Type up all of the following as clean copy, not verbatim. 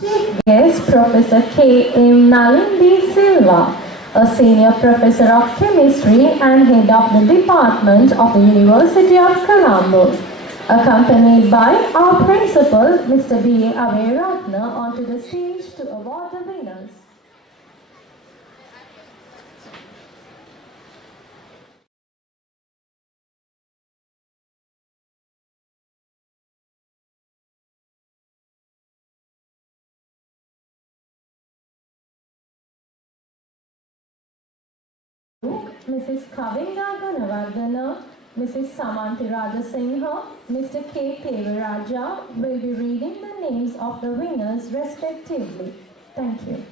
Chief guest Professor K. M. Nalin Silva, a senior professor of chemistry and head of the department of the University of Colombo, accompanied by our principal, Mr. B. A. Averatna, onto the stage to award the winners. Mrs. Kavinda Ganavardhana, Mrs. Samanti Rajasingha, Mr. K. Devaraja will be reading the names of the winners respectively. Thank you.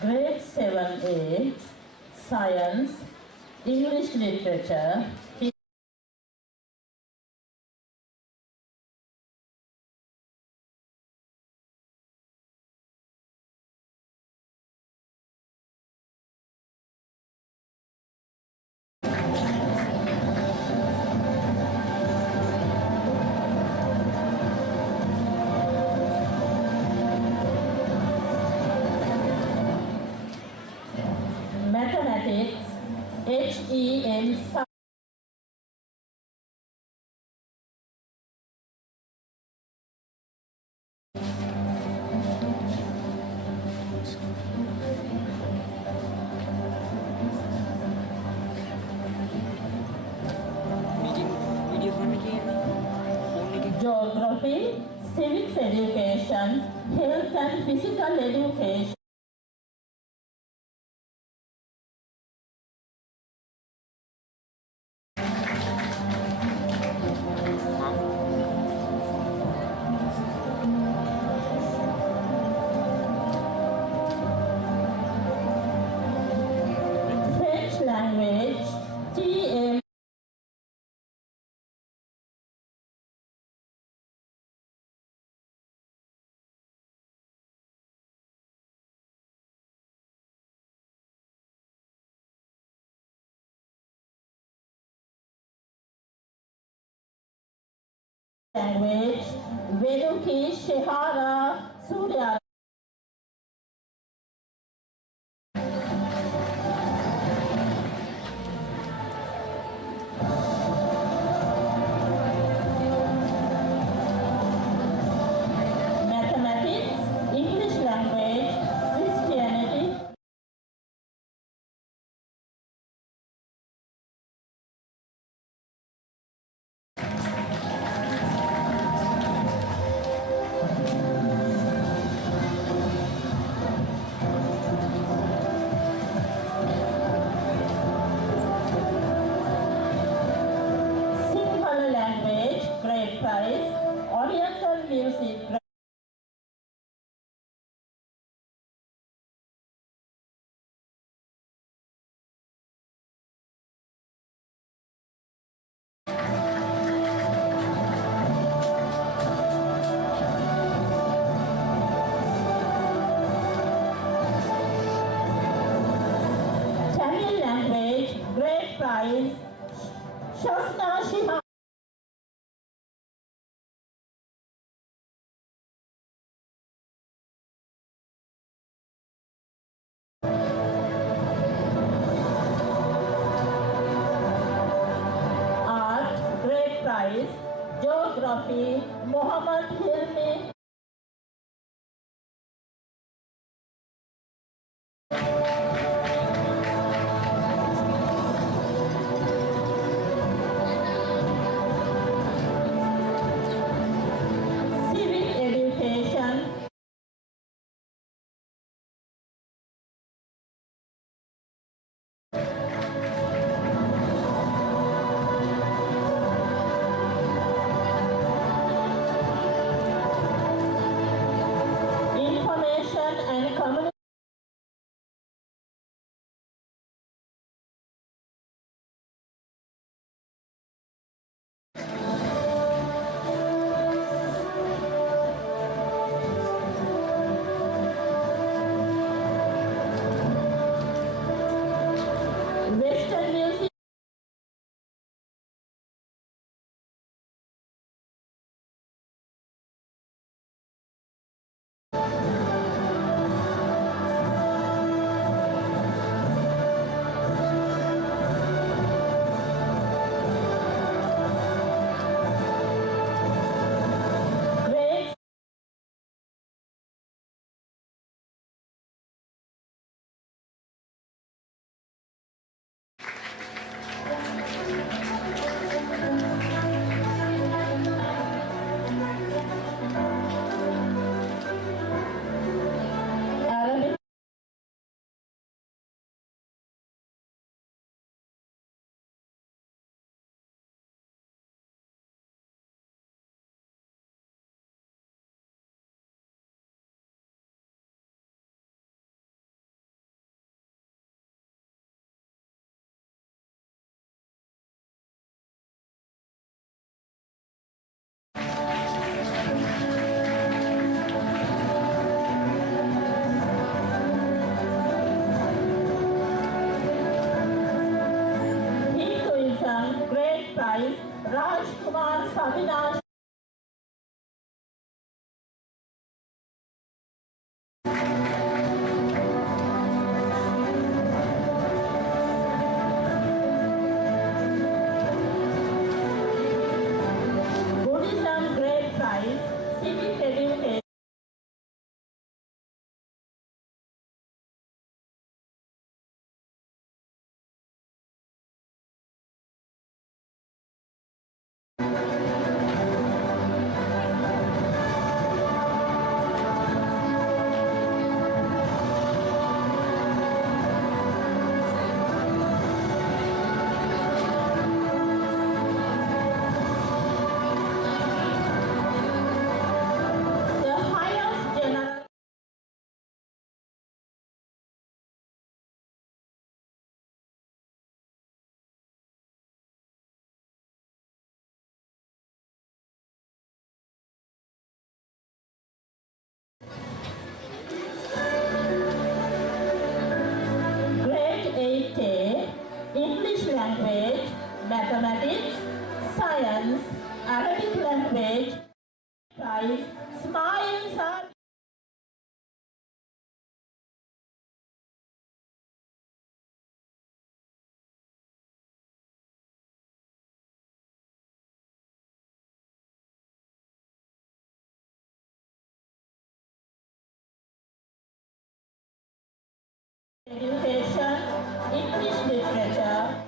Grade 7A, Science, English Literature, Mathematics, HEN. Geography, civics education, health and physical education. French language, TM. Language, Veduki, Shehara, Surya. Mathematics, English language, Christianity. Sinhala language, great prize, Oriental music. Tamil language, great prize, Shasna Shiha. Art, great prize, Geography, Muhammad Hilmi. Civic education, prize, Raj Kumar Sabinash. Buddhism Great Prize, Civic Education. The highest general Grade 8A, English language, mathematics, science, Arabic language, prize, Smiles are education, English literature.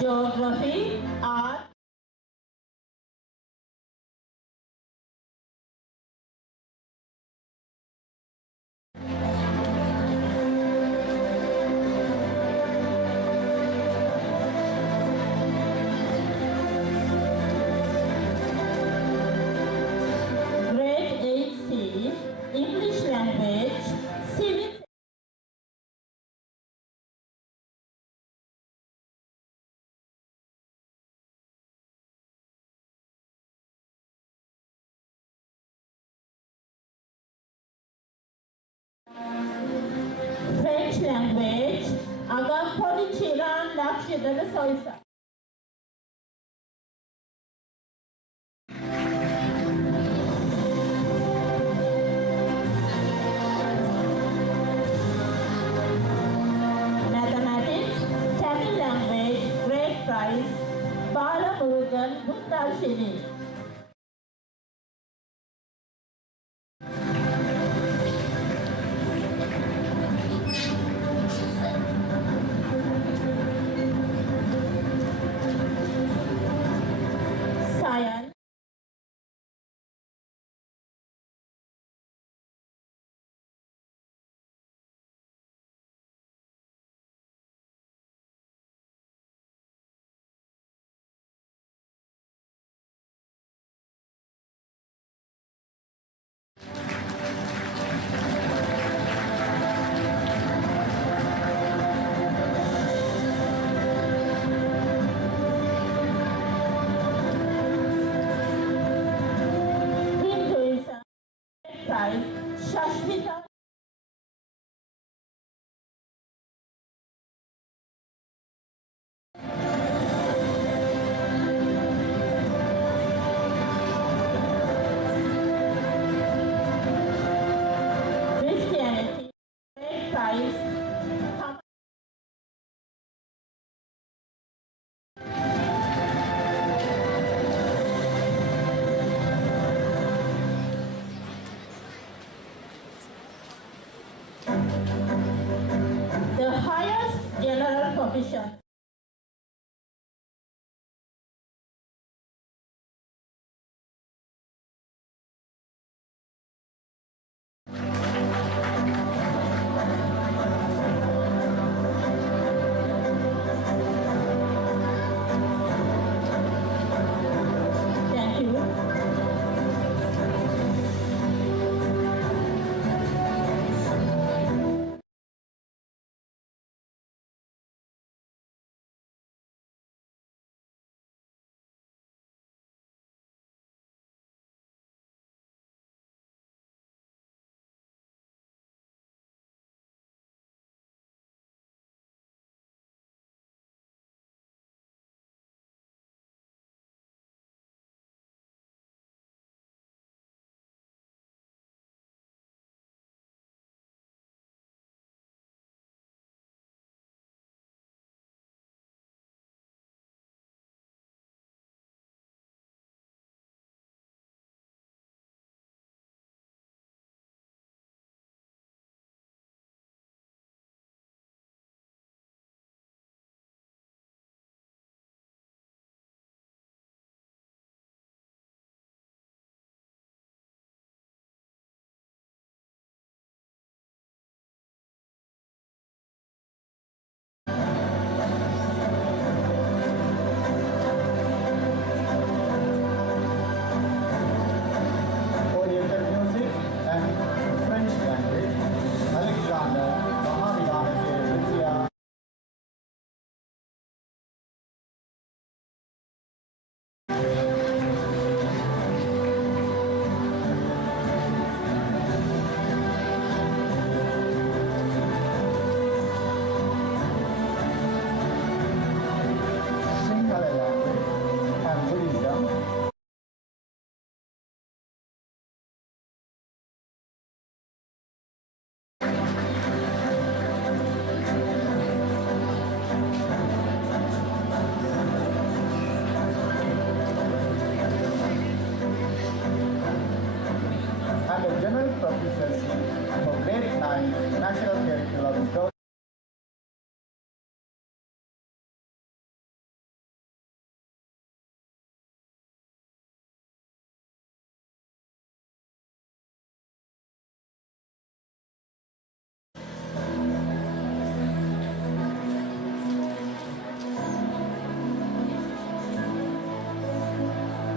Geography, art, Grade 8C, English language, civics. French language, Agam Podichiran Lakshidana Soisa. Mathematics, Tamil language, Great Prize, Bala Murugan Bundashini. The highest general provision. Thank you. Oriental music and French language, Alexander Mahavidhanatya. Sinhala language and Buddhism. And a general proficiency for grade 9 national curriculum.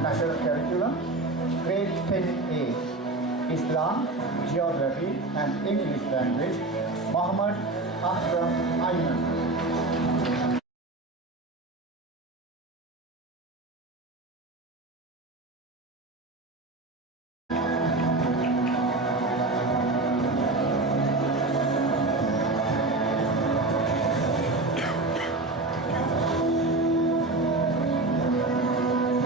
National curriculum, grade 10A, Islam, Geography and English language, Muhammad Akram Ayman.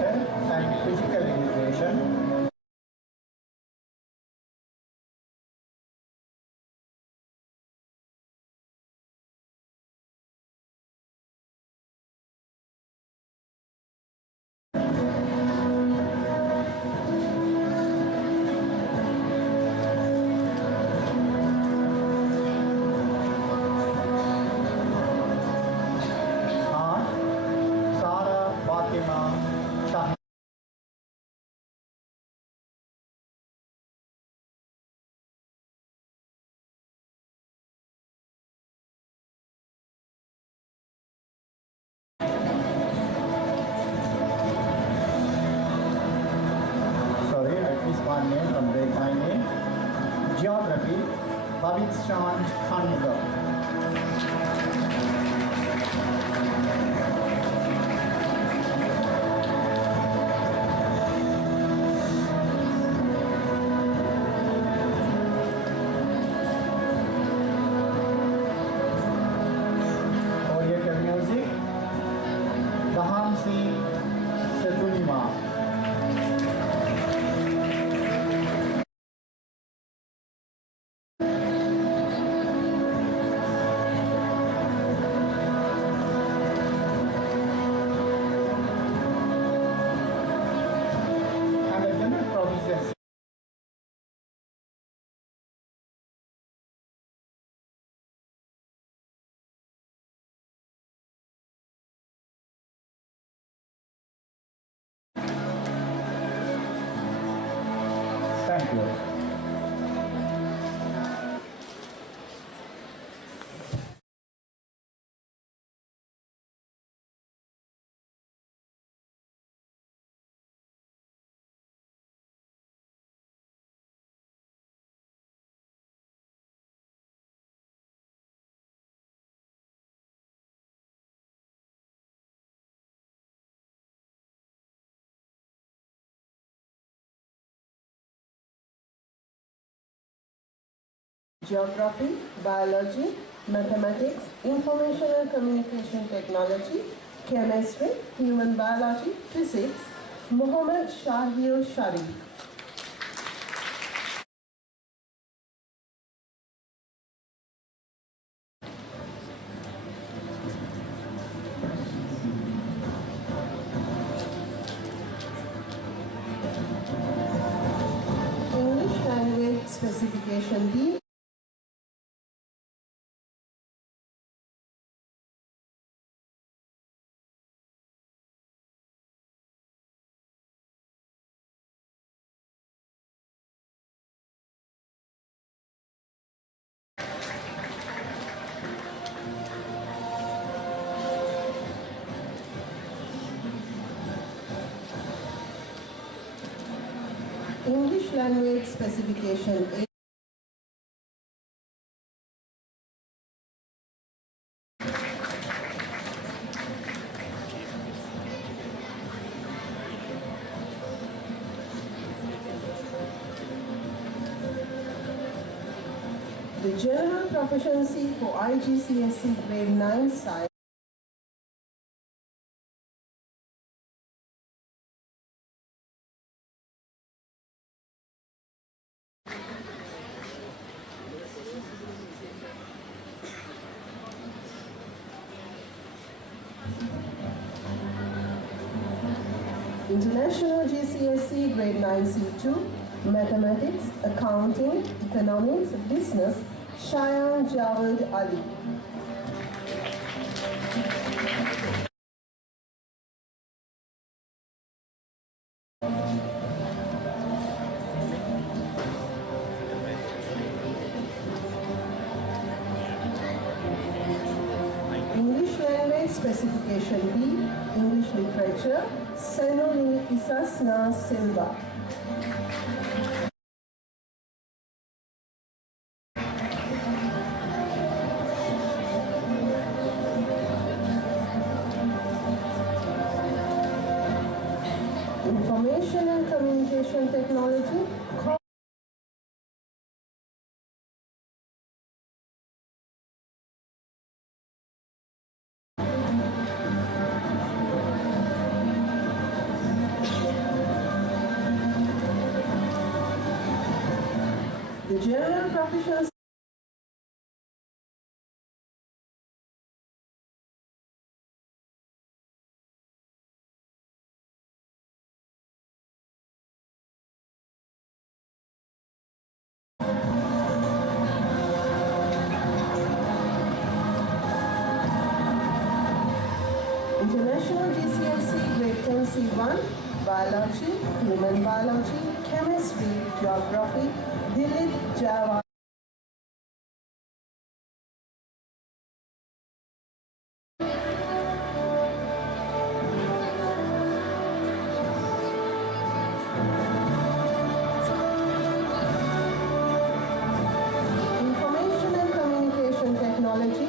Health and physical education, art, Sara Fatima Shah. Sorry, I missed one name from grade 9A. Geography, Babit Chan Khangar. Oriental music, Dahamsi Setulima. geography, biology, mathematics, information and communication technology, chemistry, human biology, physics, Muhammad Shahil Sharif. English language specification D. English language specification A. The general proficiency for IGCSE grade 9 science. International GCSE grade 9 C2, Mathematics, Accounting, Economics, Business, Shayan Javed Ali. English language specification B, English literature, Senoli Isasna Silva. Information and communication technology. The general proficiency. International GCSE grade 10 C1, biology, human biology, chemistry, geography, Dilip Java. Information and communication technology.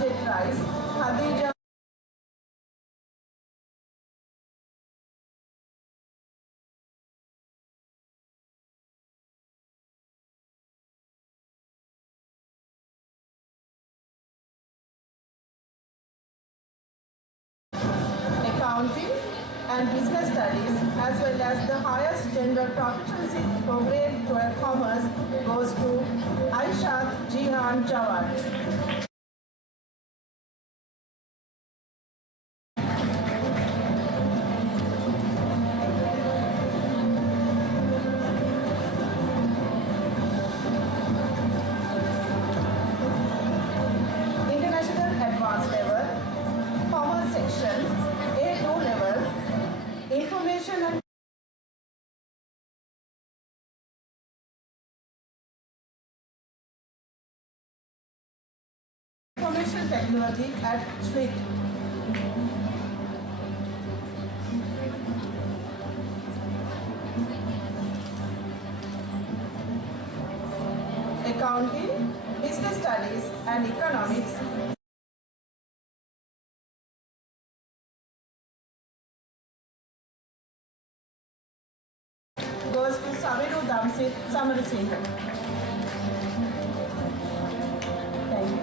Subject prize, Khadija. Accounting and Business Studies, as well as the highest general proficiency for grade 12 commerce goes to Aishat Jihan Jawad. International Advanced Level, Commerce Section, A2 Level, Information and Information Technology at SWIT. Accounting, Business Studies and Economics. Goes to Saviru Damsit Samarasingh. Thank you.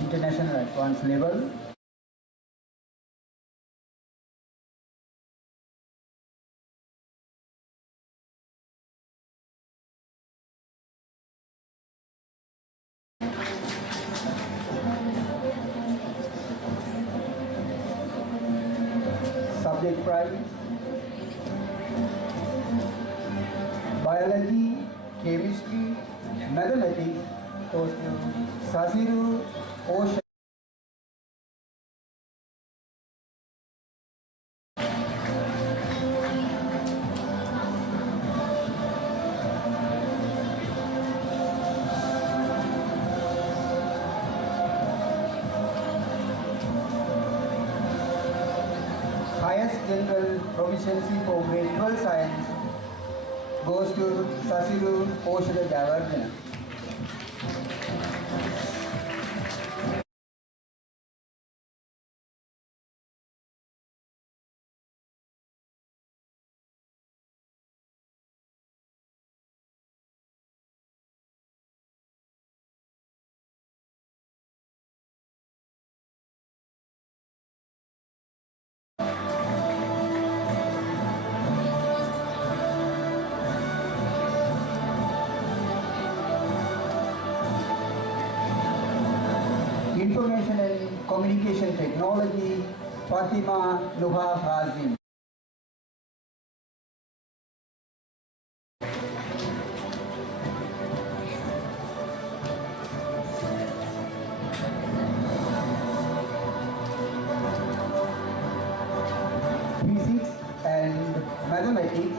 International Advanced Level, Subject prize, Biology, Chemistry, Mathematics goes to Sasiru Ocean. Highest general proficiency for grade 12 science goes to Sasiru Oshada Javardhana. Information and Communication Technology, Fatima Luha Hazim. Physics and Mathematics,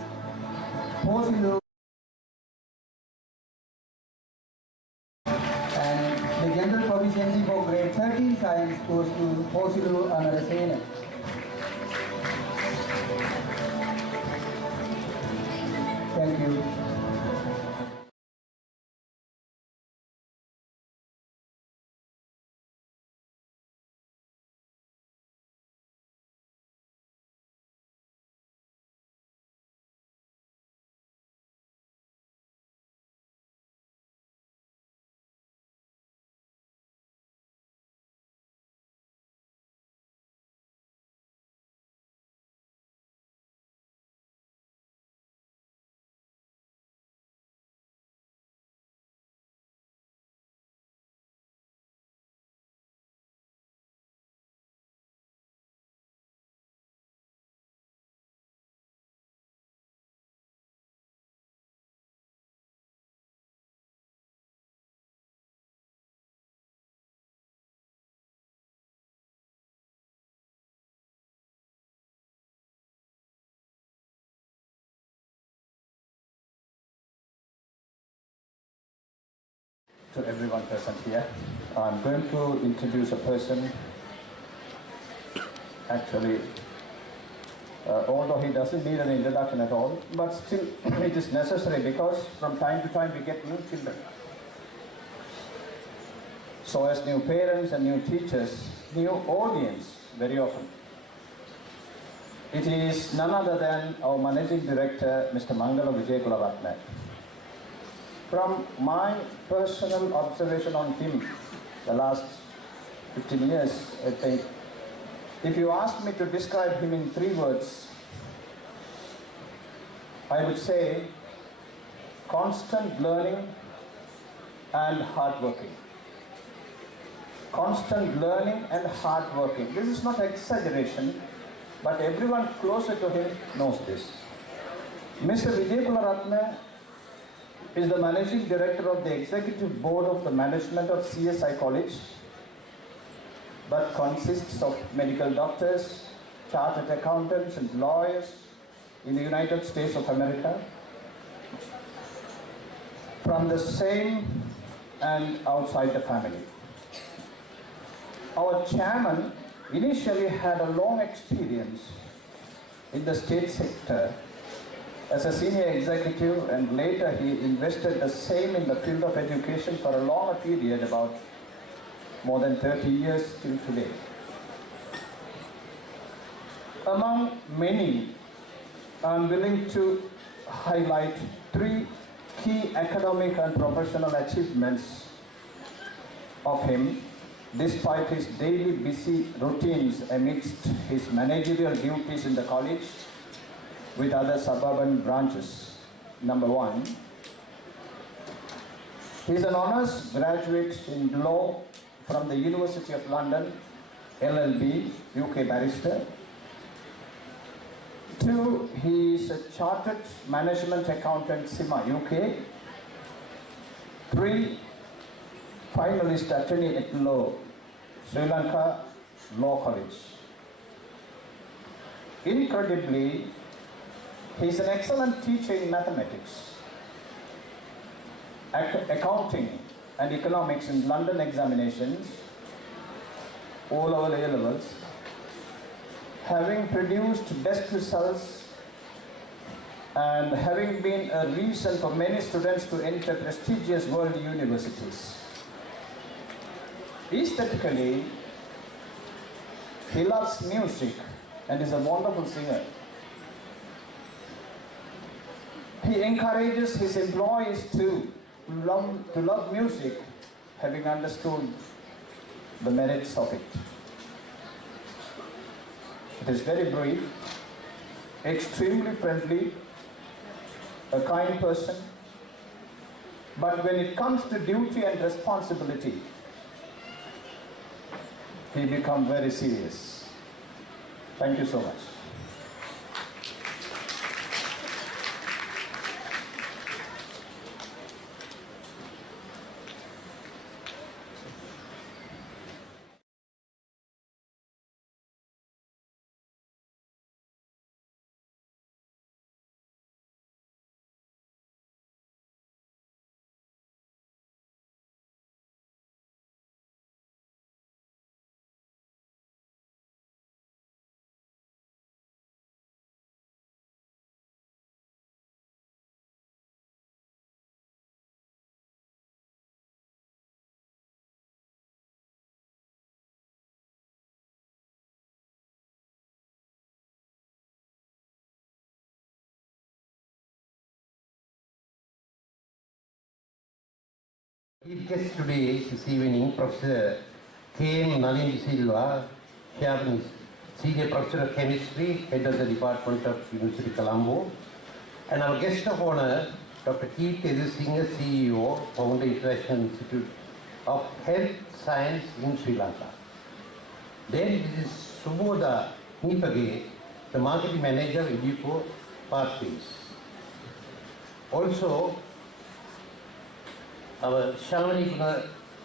Posilu. And the general proficiency for grade 13 science goes to Posilu Amarasena. Thank you. To everyone present here. I'm going to introduce a person, actually although he doesn't need an introduction at all, but still it is necessary because from time to time we get new children. So as new parents and new teachers, new audience very often. It is none other than our Managing Director, Mr. Mangala Vijayakularatne. From my personal observation on him, the last 15 years, I think, if you ask me to describe him in 3 words, I would say constant learning and hardworking. Constant learning and hardworking. This is not exaggeration, but everyone closer to him knows this. Mr. Vijayakularatne is the Managing Director of the Executive Board of the Management of CSI College, but consists of medical doctors, chartered accountants and lawyers in the United States of America from the same and outside the family. Our chairman initially had a long experience in the state sector as a senior executive, and later he invested the same in the field of education for a longer period, about more than 30 years till today. Among many, I'm willing to highlight 3 key academic and professional achievements of him, despite his daily busy routines amidst his managerial duties in the college with other suburban branches. Number 1, he is an honours graduate in law from the University of London, LLB, UK barrister. 2, he is a chartered management accountant, SIMA, UK. 3, finalist attorney at law, Sri Lanka Law College. Incredibly, he is an excellent teacher in mathematics, accounting and economics in London examinations, all over A levels, having produced best results and having been a reason for many students to enter prestigious world universities. Aesthetically, he loves music and is a wonderful singer. He encourages his employees to love music, having understood the merits of it. It is very brief, extremely friendly, a kind person, but when it comes to duty and responsibility, he becomes very serious. Thank you so much. Chief guest today, this evening, Professor K.M. Nalin Silva, Chairman, Senior Professor of Chemistry, Head of the Department of University Colombo, and our guest of honor, Dr. Keith Singh, CEO, Founder International Institute of Health Science in Sri Lanka. Then this is Subodha Nipage, the Marketing Manager of Edipo Pathways. Also, our Shamani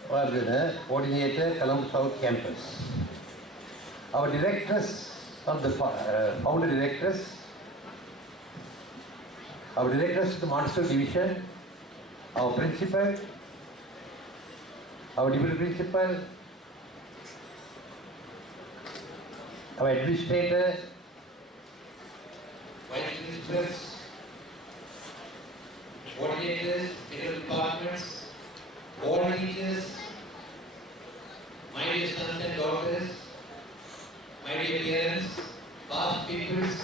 Gunawardena, Coordinator, Colombo South Campus. Our directors of the founder directors, our directors of the Montessori Division, our principal, our deputy principal, our administrator, principals, coordinators, head of departments, all teachers, my dear sons and daughters, my dear parents, past peoples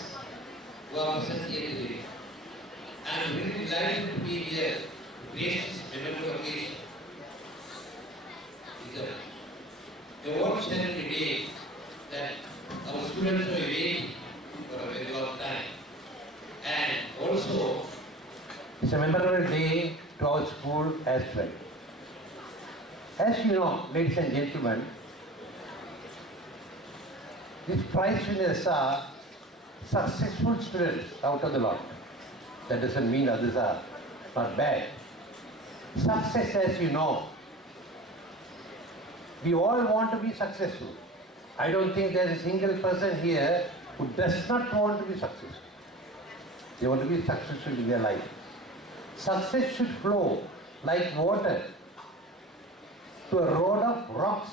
who are present here today. I am really delighted to be here to grace this memorable occasion. It's a award ceremony day that our students are waiting for a very long time. And also, it's a memorable day to our school as well. As you know, ladies and gentlemen, these prize winners are successful students out of the lot. That doesn't mean others are not bad. Success, as you know, we all want to be successful. I don't think there's a single person here who does not want to be successful. They want to be successful in their life. Success should flow like water to a road of rocks.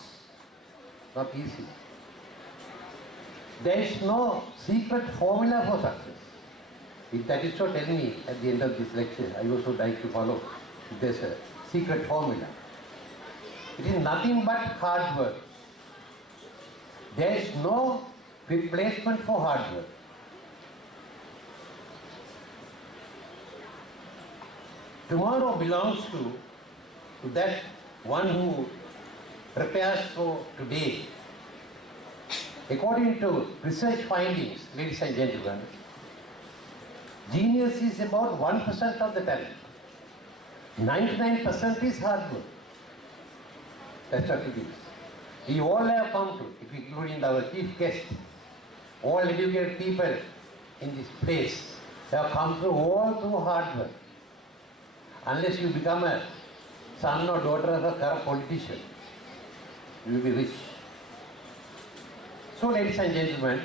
Not easy. There is no secret formula for success. If that is so, tell me at the end of this lecture. I also like to follow if there's a secret formula. It is nothing but hard work. There is no replacement for hard work. Tomorrow belongs to that one who prepares for today. According to research findings, ladies and gentlemen, genius is about 1% of the talent. 99% is hard work. That's what it is. We all have come to, if including our chief guest, all educated people in this place have come through all through hard work. Unless you become a son or daughter of a corrupt politician, you will be rich. So, ladies and gentlemen,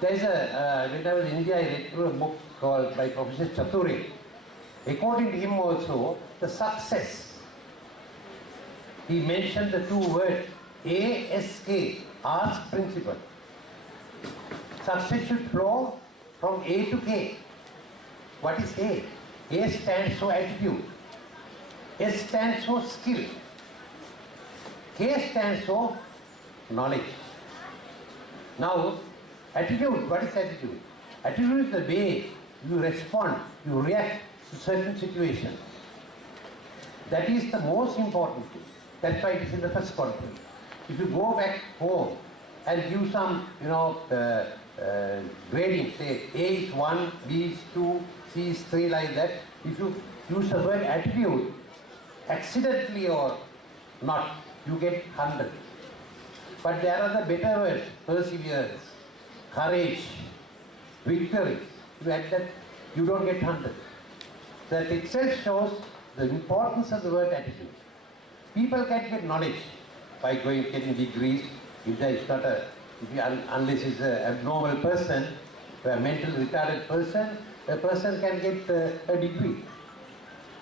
there is when I was in India, I read through a book called by Professor Chature. According to him also, the success, he mentioned the two words ASK, ask principle. Success should flow from A to K. What is A? A stands for attitude. S stands for skill. K stands for knowledge. Now, attitude, what is attitude? Attitude is the way you respond, you react to certain situations. That is the most important thing. That's why it is in the first quadrant. If you go back home and give some, grading, say A is 1, B is 2, C is 3, like that. If you use the word attitude, accidentally or not, you get 100. But there are the better words, perseverance, courage, victory. You add that, you don't get 100. That itself shows the importance of the word attitude. People can get knowledge by getting degrees. If there is not unless it's an abnormal person, a mentally retarded person, a person can get a degree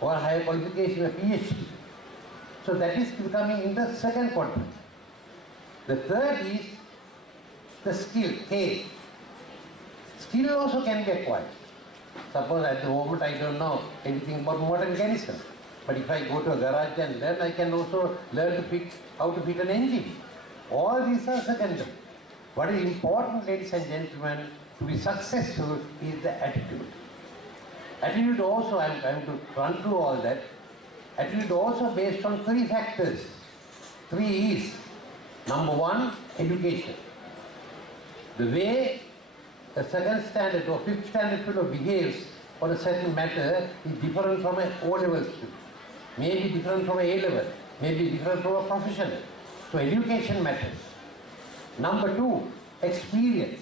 or a higher qualification, a PhD. So that is becoming in the second quadrant. The third is the skill, K. Skill also can be acquired. Suppose at the moment I don't know anything about motor mechanism, but if I go to a garage and learn, I can also learn how to fit an engine. All these are secondary. What is important, ladies and gentlemen, to be successful is the attitude. Attitude also, I am going to run through all that. Attitude also based on 3 factors. 3 E's. Number 1, education. The way a second standard or fifth standard fellow behaves on a certain matter is different from an O-level student. Maybe different from an A-level. Maybe different from a professional. So education matters. Number 2, experience.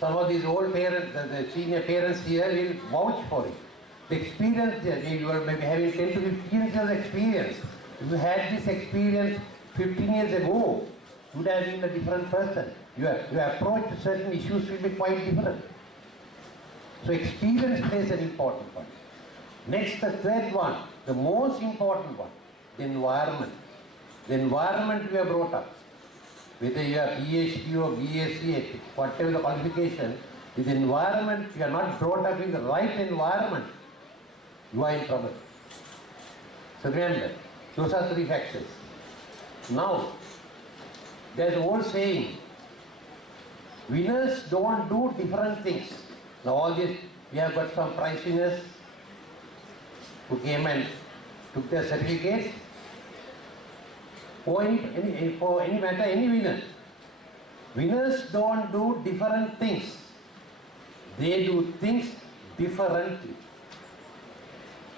Some of these old parents, the senior parents here will vouch for it. The experience, you are maybe having 10 to 15 years of experience. If you had this experience 15 years ago, you would have been a different person. Your approach to certain issues will be quite different. So experience plays an important one. Next, the third one, the most important one, the environment. The environment we are brought up. whether you are PhD or BSc, whatever the qualification, this environment, you are not brought up in the right environment, you are in trouble. So remember, those are three factors. Now, there's an old saying, winners don't do different things. Now all this, we have got some prize winners who came and took their certificates. For any matter, any winner. Winners don't do different things. They do things differently.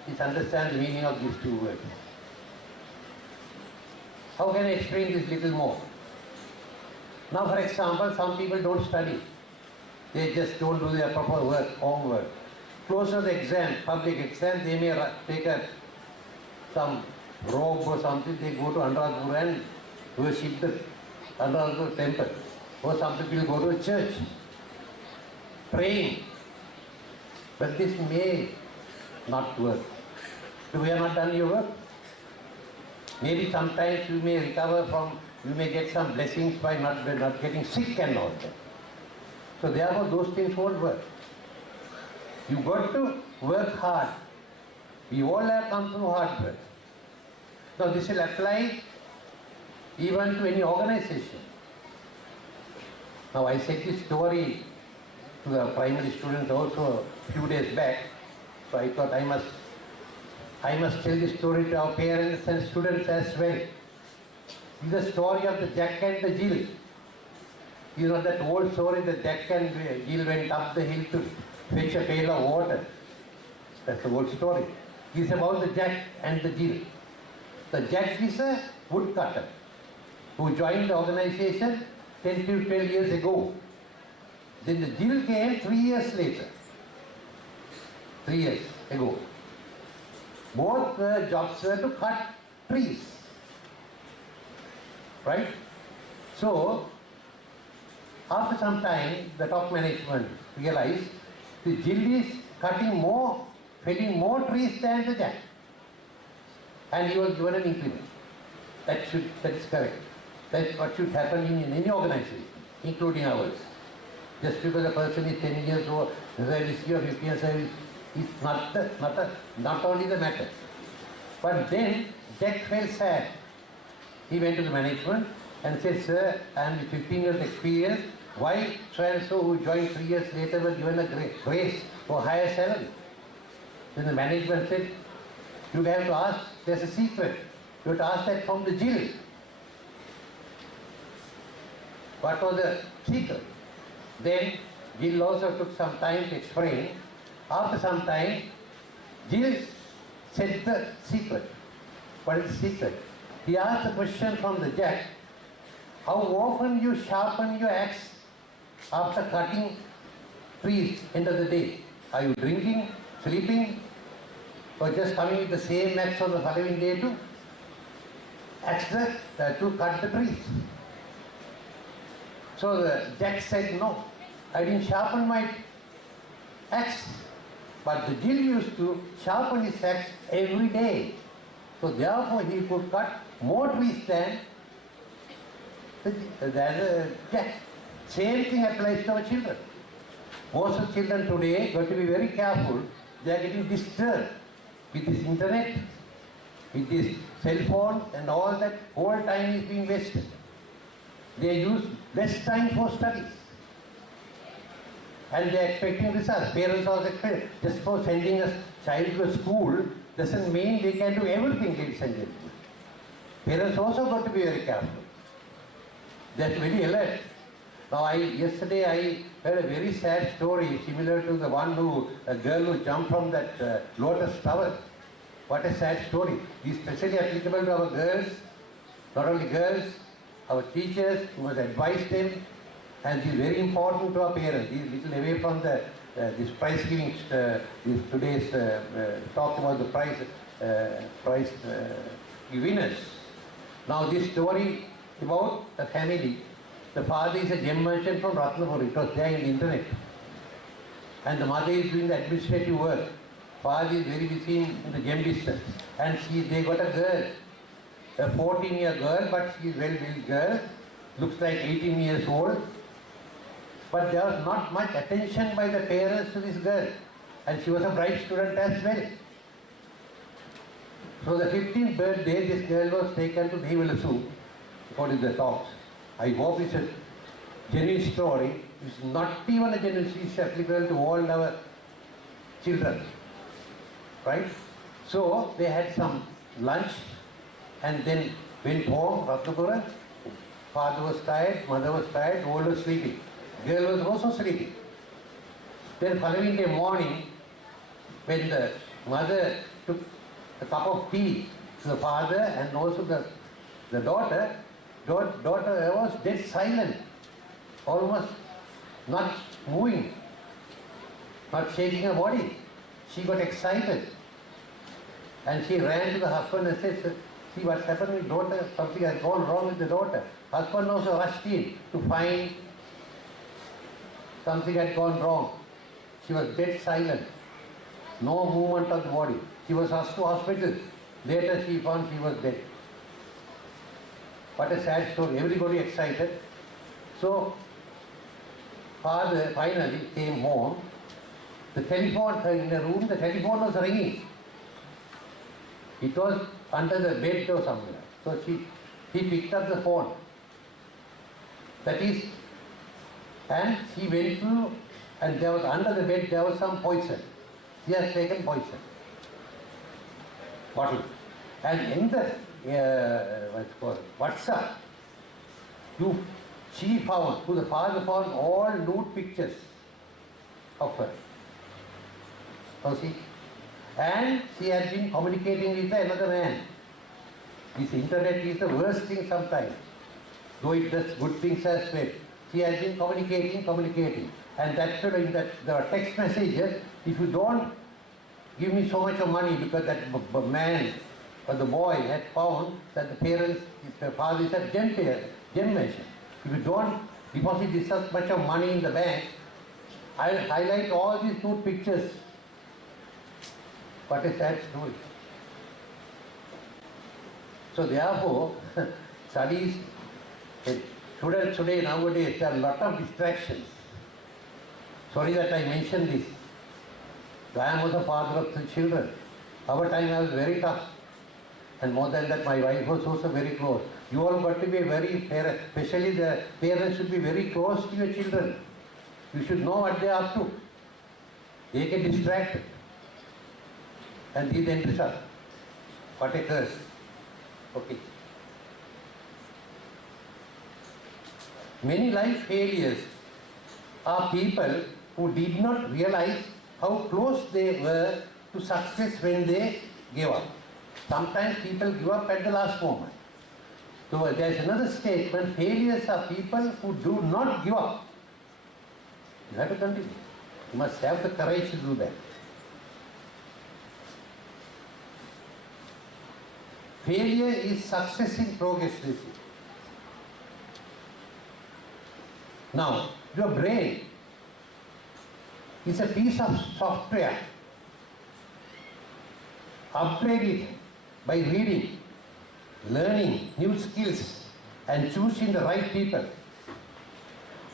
Please understand the meaning of these two words. How can I explain this little more? Now, for example, some people don't study. They just don't do their proper work, homework. Close to the exam, public exam, they may take some robe or something, they go to Anuradhapur and worship the Anuradhapur temple. Or some people go to a church, praying. But this may not work. So we have not done your work. Maybe sometimes you may recover from, you may get some blessings by not getting sick and all that. So therefore those things won't work. You got to work hard. We all have come through hard work. Now this will apply even to any organization. Now I said this story to the primary students also a few days back. So I thought I must tell this story to our parents and students as well. This is the story of the Jack and the Jill. You know that old story, the Jack and Jill went up the hill to fetch a pail of water. That's the old story. It's about the Jack and the Jill. The Jack is a woodcutter who joined the organization 10 to 12 years ago. Then the Jill came 3 years later. 3 years ago. Both jobs were to cut trees. Right? So, after some time, the top management realized the Jill is cutting more, felling more trees than the Jack. And he was given an increment. That is correct. That's what should happen in any organization, including ours. Just because a person is 10 years old, service or 15 years service, is not only the matter. But then Jack felt sad. He went to the management and said, sir, I am with 15 years experience. Why so and so who joined 3 years later were given a grace or higher salary? Then the management said, you have to ask, there's a secret. You have to ask that from the Jill. What was the secret? Then Jill also took some time to explain. After some time, Jill said the secret. What is the secret? He asked the question from the Jack, how often you sharpen your axe after cutting trees end of the day? Are you drinking, sleeping, or just coming with the same axe on the following day to cut the trees? So the Jack said, no, I didn't sharpen my axe. But the Jill used to sharpen his axe every day. So therefore he could cut more trees than the Jack. Same thing applies to our children. Most of children today got to be very careful. They are getting disturbed with this internet, with this cell phone and all that. All time is being wasted. They use less time for studies. And they are expecting results. Parents also expect. Just for sending a child to a school doesn't mean they can do everything, ladies and gentlemen. Parents also got to be very careful. That's very alert. Now yesterday I heard a very sad story similar to the one a girl who jumped from that Lotus Tower. What a sad story. This is especially applicable to our girls, not only girls, our teachers who must advise them, and it is very important to our parents. This is little away from this prize giving, today's talk about the prize winners. Now this story about a family. The father is a gem merchant from Ratnapur. It was there in the internet. And the mother is doing the administrative work. Father is very busy in the gem business. And they got a girl, a 14-year girl, but she is a well-built girl. looks like 18 years old. But there was not much attention by the parents to this girl. And she was a bright student as well. So the 15th birthday, this girl was taken to Devalasu, according to the talks. I hope it's a genuine story. It's not even a genuine, it's applicable to all our children. Right? So they had some lunch and then went home, Ratnapura. Father was tired, mother was tired, all was sleeping. Girl was also sleeping. Then following day morning, when the mother took a cup of tea to the father and also the daughter was dead silent, almost not moving, not shaking her body. She got excited and she ran to the husband and said, see what's happened with daughter, something has gone wrong with the daughter. Husband also rushed in to find something had gone wrong. She was dead silent, no movement of the body. She was rushed to hospital. Later she found she was dead. What a sad story, everybody excited. So father finally came home. The telephone, in the room, the telephone was ringing. It was under the bed or somewhere. So he picked up the phone. That is, and she went through, and there was under the bed there was some poison. She has taken poison bottle. And in the what's called WhatsApp, she found, the father found all nude pictures of her. You see? And she had been communicating with another man. This internet is the worst thing sometimes, though it does good things as well. She has been communicating. And that's why in that the text messages, if you don't give me so much of money, because that man or the boy had found that the parents, the father is a gem merchant. If you don't deposit this much of money in the bank, I'll highlight all these nude pictures. What a sad story. So therefore, studies, students today, nowadays, there are a lot of distractions. Sorry that I mentioned this. I am also the father of 3 children. Our time I was very tough. And more than that, my wife was also very close. You all got to be very fair, especially the parents should be very close to your children. You should know what they are up to. They get distracted. And these ends up. What a curse. Okay. Many life failures are people who did not realize how close they were to success when they gave up. Sometimes people give up at the last moment. So there is another statement, failures are people who do not give up. You have to continue. You must have the courage to do that. Failure is success in progress, they say. Now, your brain is a piece of software. Upgrade it by reading, learning new skills, and choosing the right people.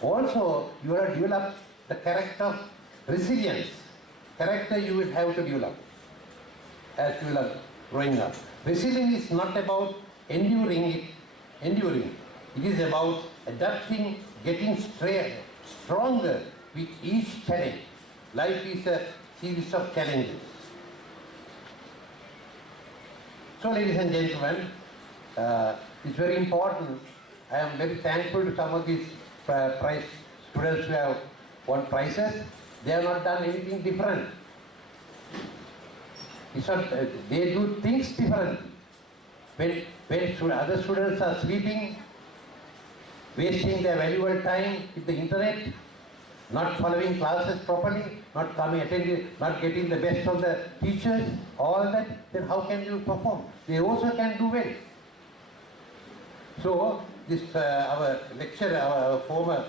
Also, you have developed the character of resilience. Character you will have to develop as you are growing up. Resilience is not about enduring. It is about adapting, getting stronger with each challenge. Life is a series of challenges. So, ladies and gentlemen, it's very important. I am very thankful to some of these students who have won prizes. They have not done anything different. It's not, they do things differently. When other students are sleeping, wasting their valuable time with the internet, not following classes properly, not attending, not getting the best of the teachers, all that, then how can you perform? They also can do well. So, this our lecturer, our former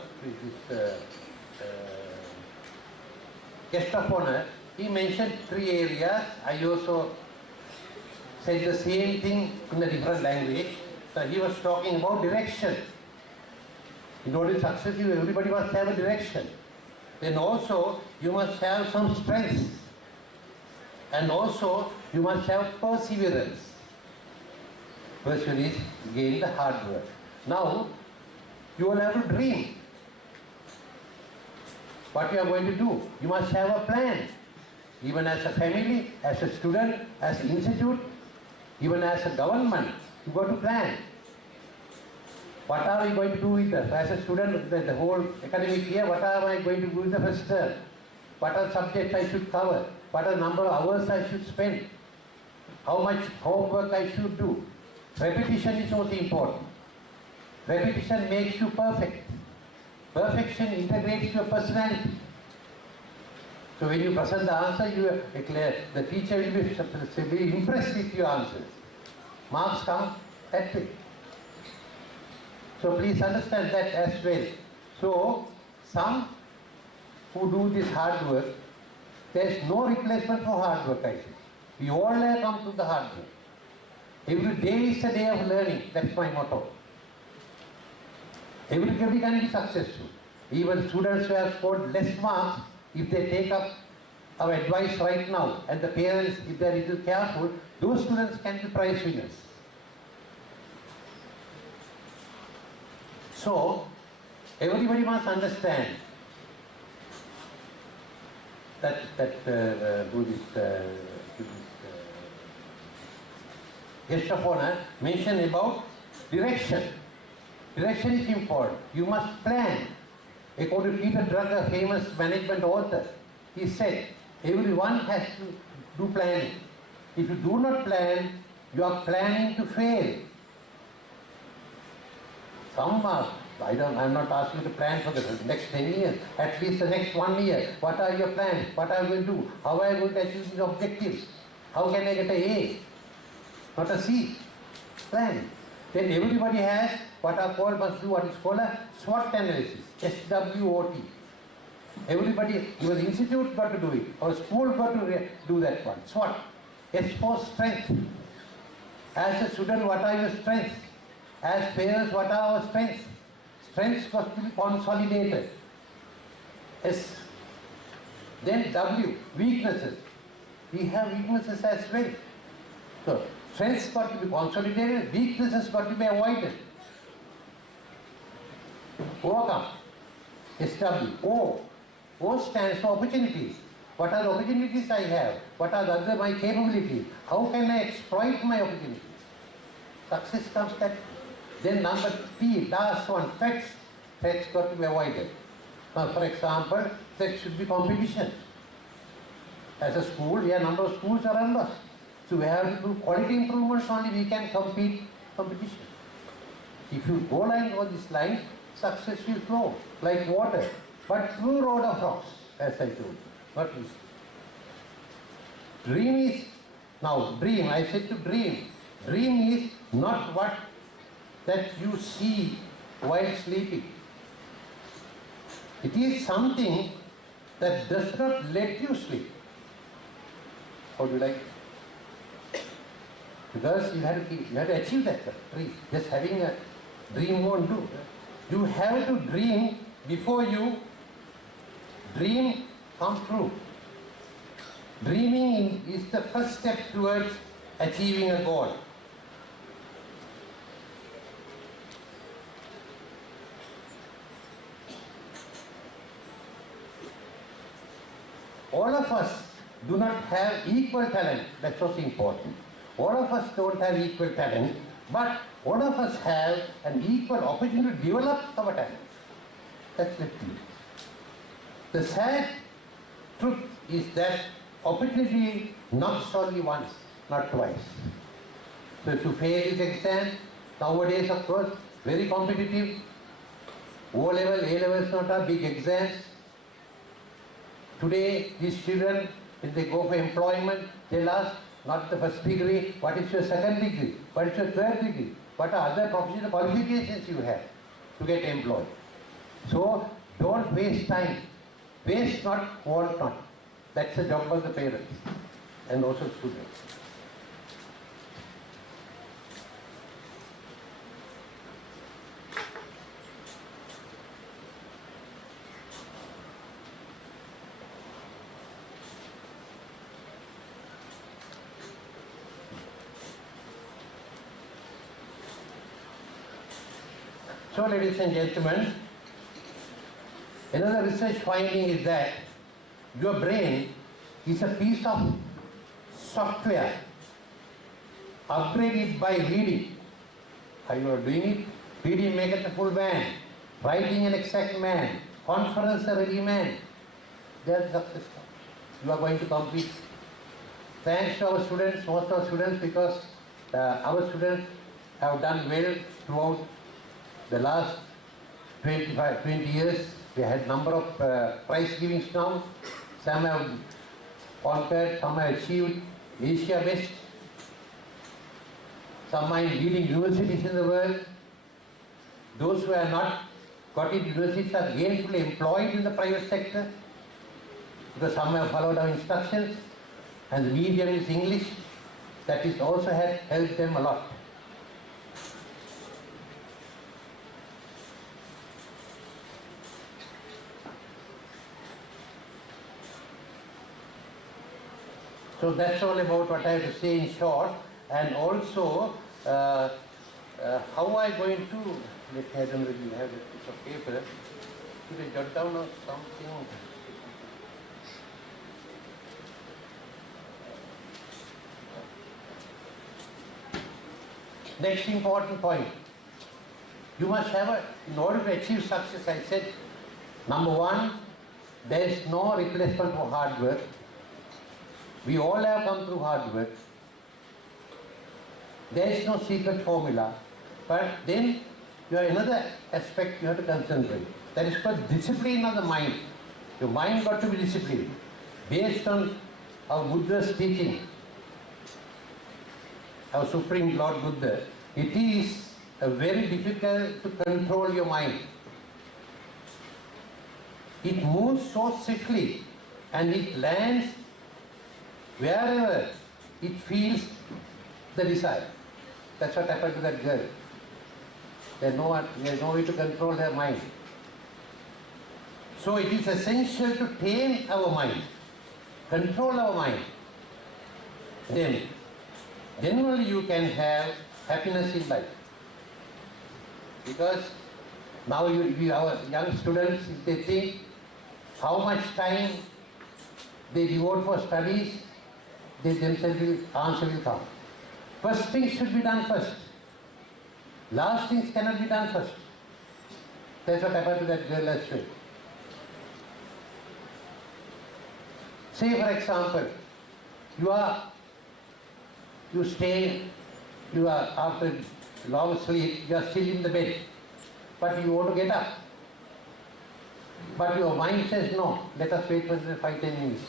guest of honor, he mentioned 3 areas. I also said the same thing in a different language. So he was talking about direction. In order to succeed, everybody must have a direction. Then also, you must have some strength. And also, you must have perseverance. Perseverance is again the hard work. Now, you will have to dream. What you are going to do? You must have a plan. Even as a family, as a student, as an institute, even as a government, you got to plan. What are we going to do with us? As a student, the whole academic year, what am I going to do with the first term? What are subjects I should cover? What are the number of hours I should spend? How much homework I should do? Repetition is also important. Repetition makes you perfect. Perfection integrates your personality. So when you present the answer, the teacher will be impressed with your answers. Marks come that way. So please understand that as well. So some who do this hard work, there is no replacement for hard work, I say. We all have come to the hard work. Every day is a day of learning. That's my motto. Everybody can be successful. Even students who have scored less marks, if they take up our advice right now, and the parents, if they are a little careful, those students can be prize winners. So, everybody must understand that guest of honor mentioned about direction. Direction is important. You must plan. According to Peter Drucker, a famous management author, he said, everyone has to do planning. If you do not plan, you are planning to fail. Some are, I'm not asking you to plan for the next 10 years, at least the next 1 year. What are your plans? What are you going to do? How are you going to achieve these objectives? How can I get an A? Not a C. Plan. Then everybody has what are called, must do what is called a SWOT analysis. SWOT. Everybody, your institute got to do it, or school got to do that one. SWOT. S for strength. As a student, what are your strengths? As parents, what are our strengths? Strengths got to be consolidated. S. Then W, weaknesses. We have weaknesses as well. So, strengths got to be consolidated, weaknesses got to be avoided. Overcome. SW. O. O stands for opportunities. What are the opportunities I have? What are my capabilities? How can I exploit my opportunities? Success comes that. Then number P, last one, threats. Threats got to be avoided. Now, for example, threats should be competition. As a school, we have a number of schools around us. So we have to do quality improvements only, we can compete competition. If you go along all these lines, success will flow like water, but through road of rocks, as I told you. What is dream is, now dream, I said to dream. Dream is not what that you see while sleeping. It is something that does not let you sleep. How do you like it? Because you have to achieve that dream. Just having a dream won't do. You have to dream before you dream come true. Dreaming is the first step towards achieving a goal. All of us do not have equal talent. That's what's important. All of us don't have equal talent, but all of us have an equal opportunity to develop our talent. That's the key. The sad truth is that opportunity knocks only once, not twice. So if you fail this exam, nowadays of course, very competitive. O-level, A-level is not a big exams. Today, these children, if they go for employment, they'll ask, not the first degree, what is your second degree? What is your third degree? What are other professional qualifications you have to get employed? So, don't waste time. Waste not, want not. That's the job of the parents and also students. So, ladies and gentlemen, another research finding is that your brain is a piece of software. Upgrade it by reading. How you are doing it? Reading maketh a full man. Writing an exact man. Conference a ready man. They are the success stories. You are going to complete. Thanks to our students, most of our students, because our students have done well throughout the last 20 years. We had number of prize givings now. Some have conquered, some have achieved Asia best. Some are in leading universities in the world. Those who have not got into universities are gainfully employed in the private sector because some have followed our instructions and the medium is English. That is also has helped them a lot. So that's all about what I have to say in short, and also how I going to, I don't really have a piece of paper, should I jot down or something? Next important point, you must have in order to achieve success, I said, number one, there is no replacement for hard work. We all have come through hard work. There is no secret formula. But then you have another aspect you have to concentrate. That is called discipline of the mind. Your mind got to be disciplined. Based on our Buddha's teaching, our Supreme Lord Buddha, it is very difficult to control your mind. It moves so swiftly and it lands wherever it feels the desire. That's what happened to that girl. There's no way to control her mind. So it is essential to tame our mind, control our mind. Then only you can have happiness in life. Because now our young students, if they think how much time they devote for studies, they themselves answer will come. First things should be done first. Last things cannot be done first. That's what happened to that girl as well. Say for example, you are after long sleep, you are still in the bed, but you want to get up. But your mind says no, let us wait for 5-10 minutes.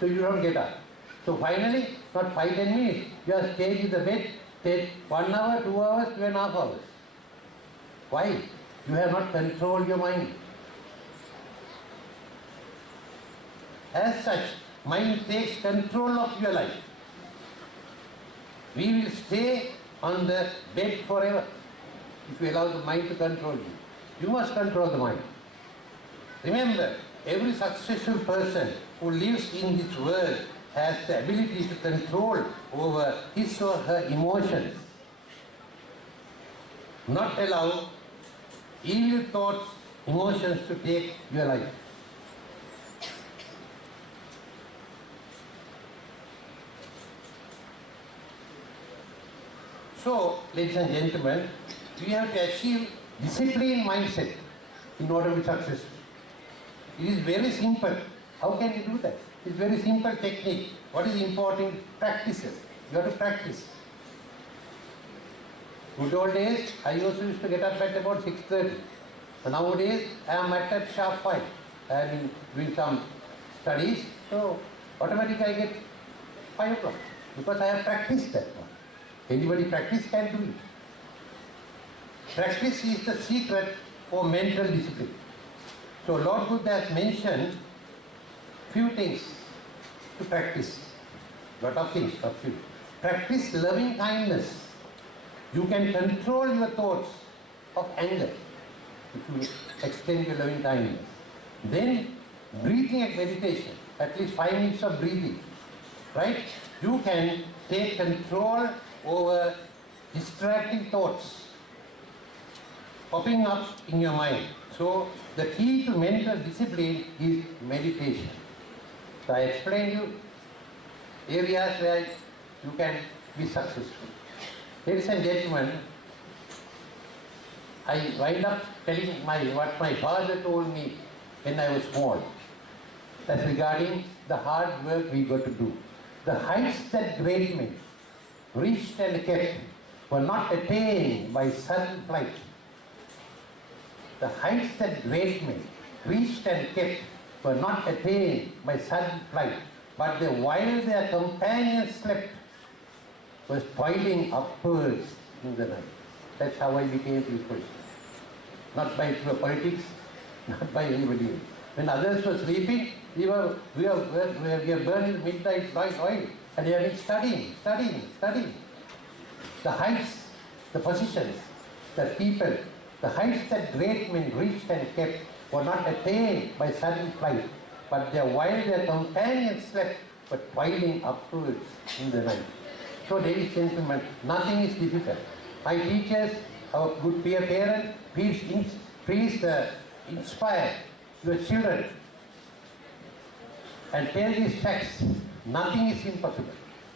So you don't get up. So finally, not 5-10 minutes, you are staying in the bed, take 1 hour, 2 hours, 2.5 hours. Why? You have not controlled your mind. As such, mind takes control of your life. We will stay on the bed forever if you allow the mind to control you. You must control the mind. Remember, every successful person who lives in this world has the ability to control over his or her emotions. Not allow evil thoughts, emotions to take your life. So, ladies and gentlemen, we have to achieve disciplined mindset in order to be successful. It is very simple. How can you do that? It's very simple technique. What is important? Practices. You have to practice. Good old days, I also used to get up at about 6:30. Nowadays, I am at sharp 5. I have been doing some studies, so automatically I get 5 o'clock because I have practiced that one. Anybody practice can do it. Practice is the secret for mental discipline. So Lord Buddha has mentioned few things to practice. Lot of things, not few. Practice loving kindness. You can control your thoughts of anger if you extend your loving kindness. Then breathing and meditation, at least 5 minutes of breathing, right? You can take control over distracting thoughts. popping up in your mind. So the key to mental discipline is meditation. So I explained you areas where you can be successful. Ladies and gentlemen, I wind up telling what my father told me when I was small. That's regarding the hard work we got to do. The heights that great men reached and kept were not attained by sudden flight. The heights that great men reached and kept were not attained by sudden flight, but while their companions slept, was toiling upwards in the night. That's how I became this person. Not by politics, not by anybody else. When others were sleeping, we were burning midnight oil, and we have been studying. The heights, the positions, the people, the heights that great men reached and kept were not attained by sudden flight, but while their companions slept, were toiling upwards in the night. So, ladies and gentlemen, nothing is difficult. My teachers, our good peer parents, please inspire your children and tell these facts. Nothing is impossible.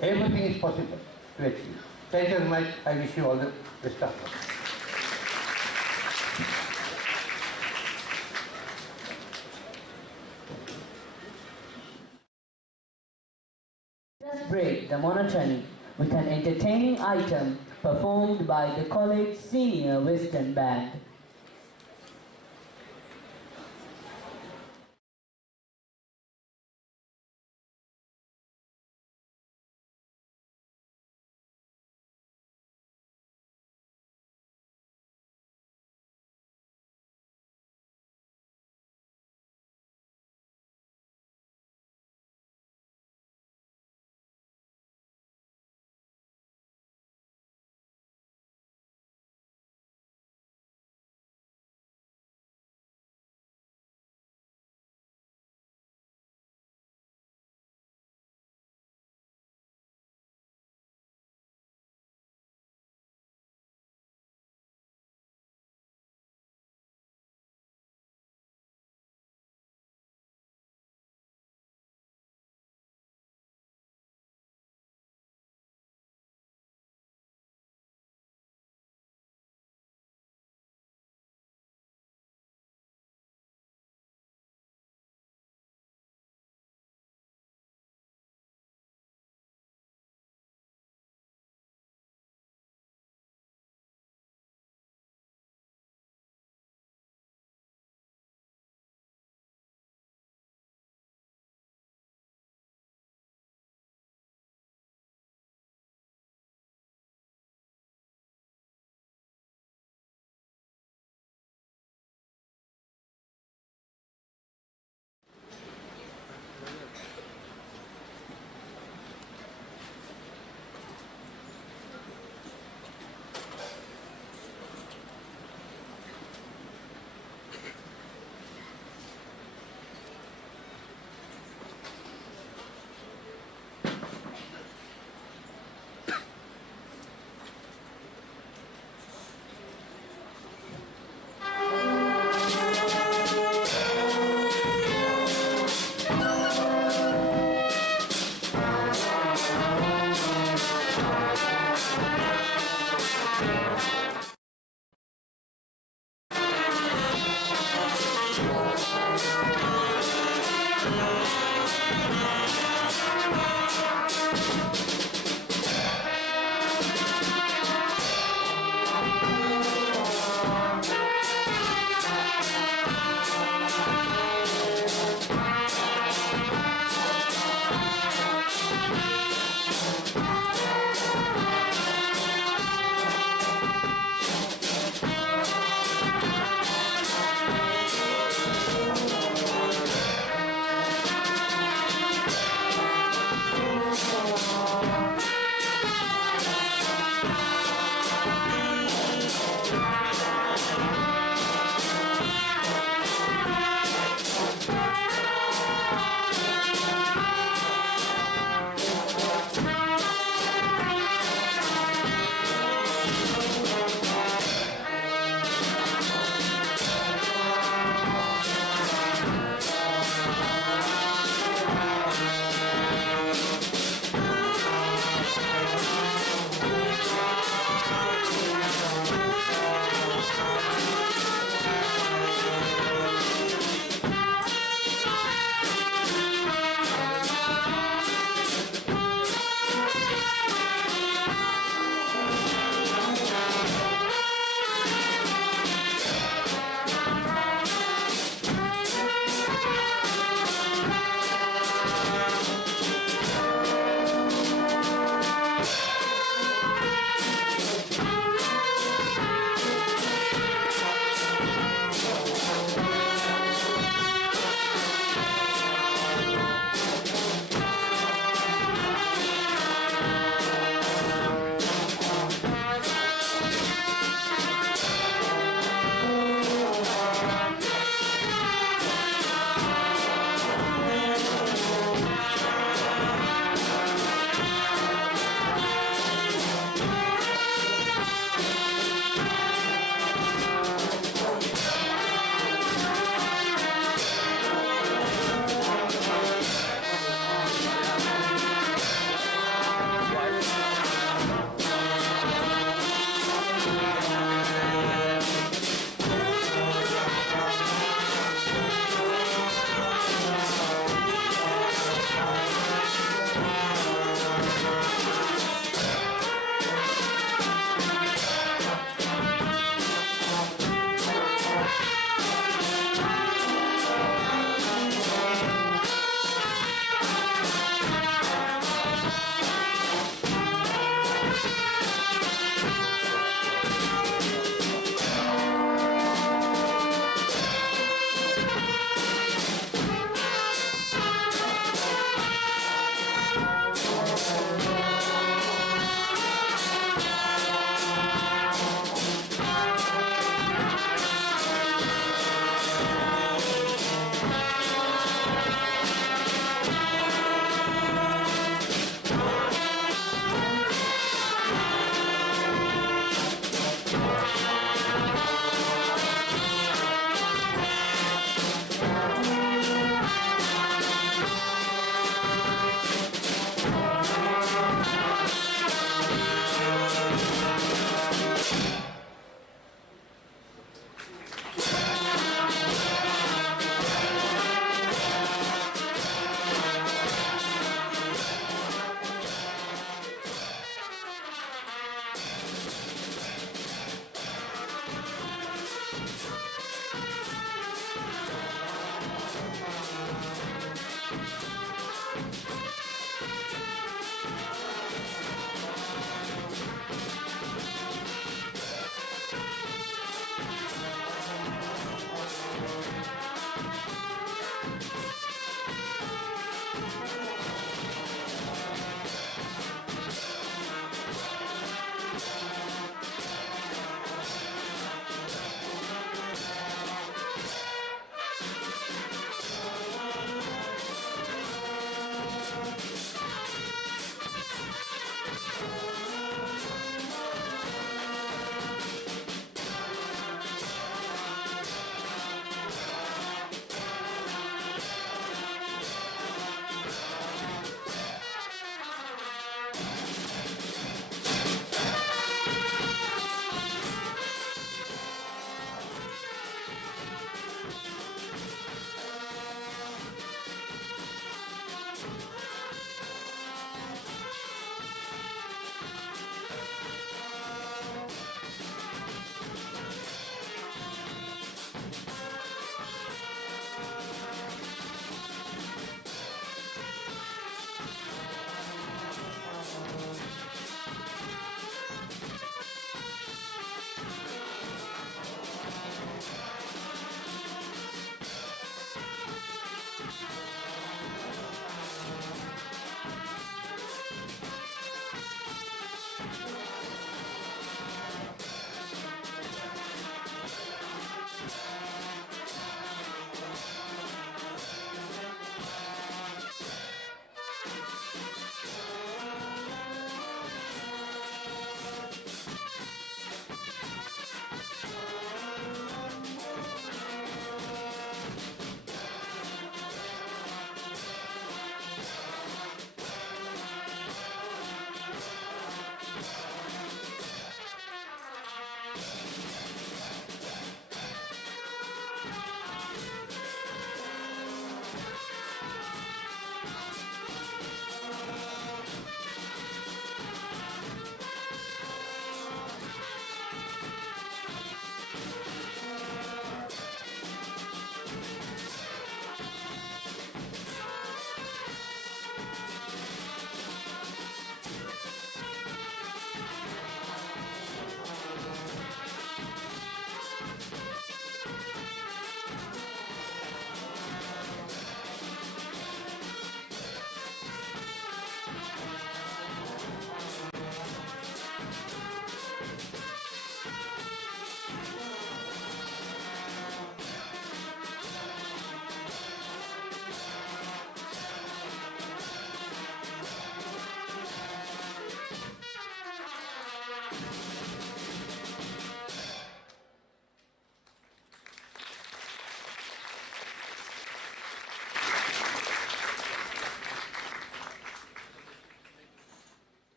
Everything is possible to achieve. Thank you very much. I wish you all the best of luck. Let's break the monotony with an entertaining item performed by the college senior Western band.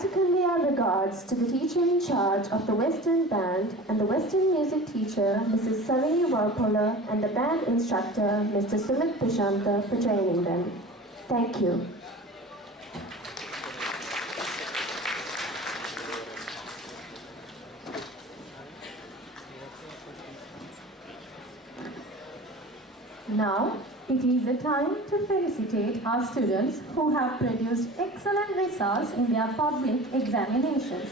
To convey our regards to the teacher in charge of the Western Band and the Western music teacher, Mrs. Savini Warpola, and the band instructor, Mr. Sumit Prashanta, for training them. Thank you. Now, it is the time to felicitate our students who have produced excellent results in their public examinations.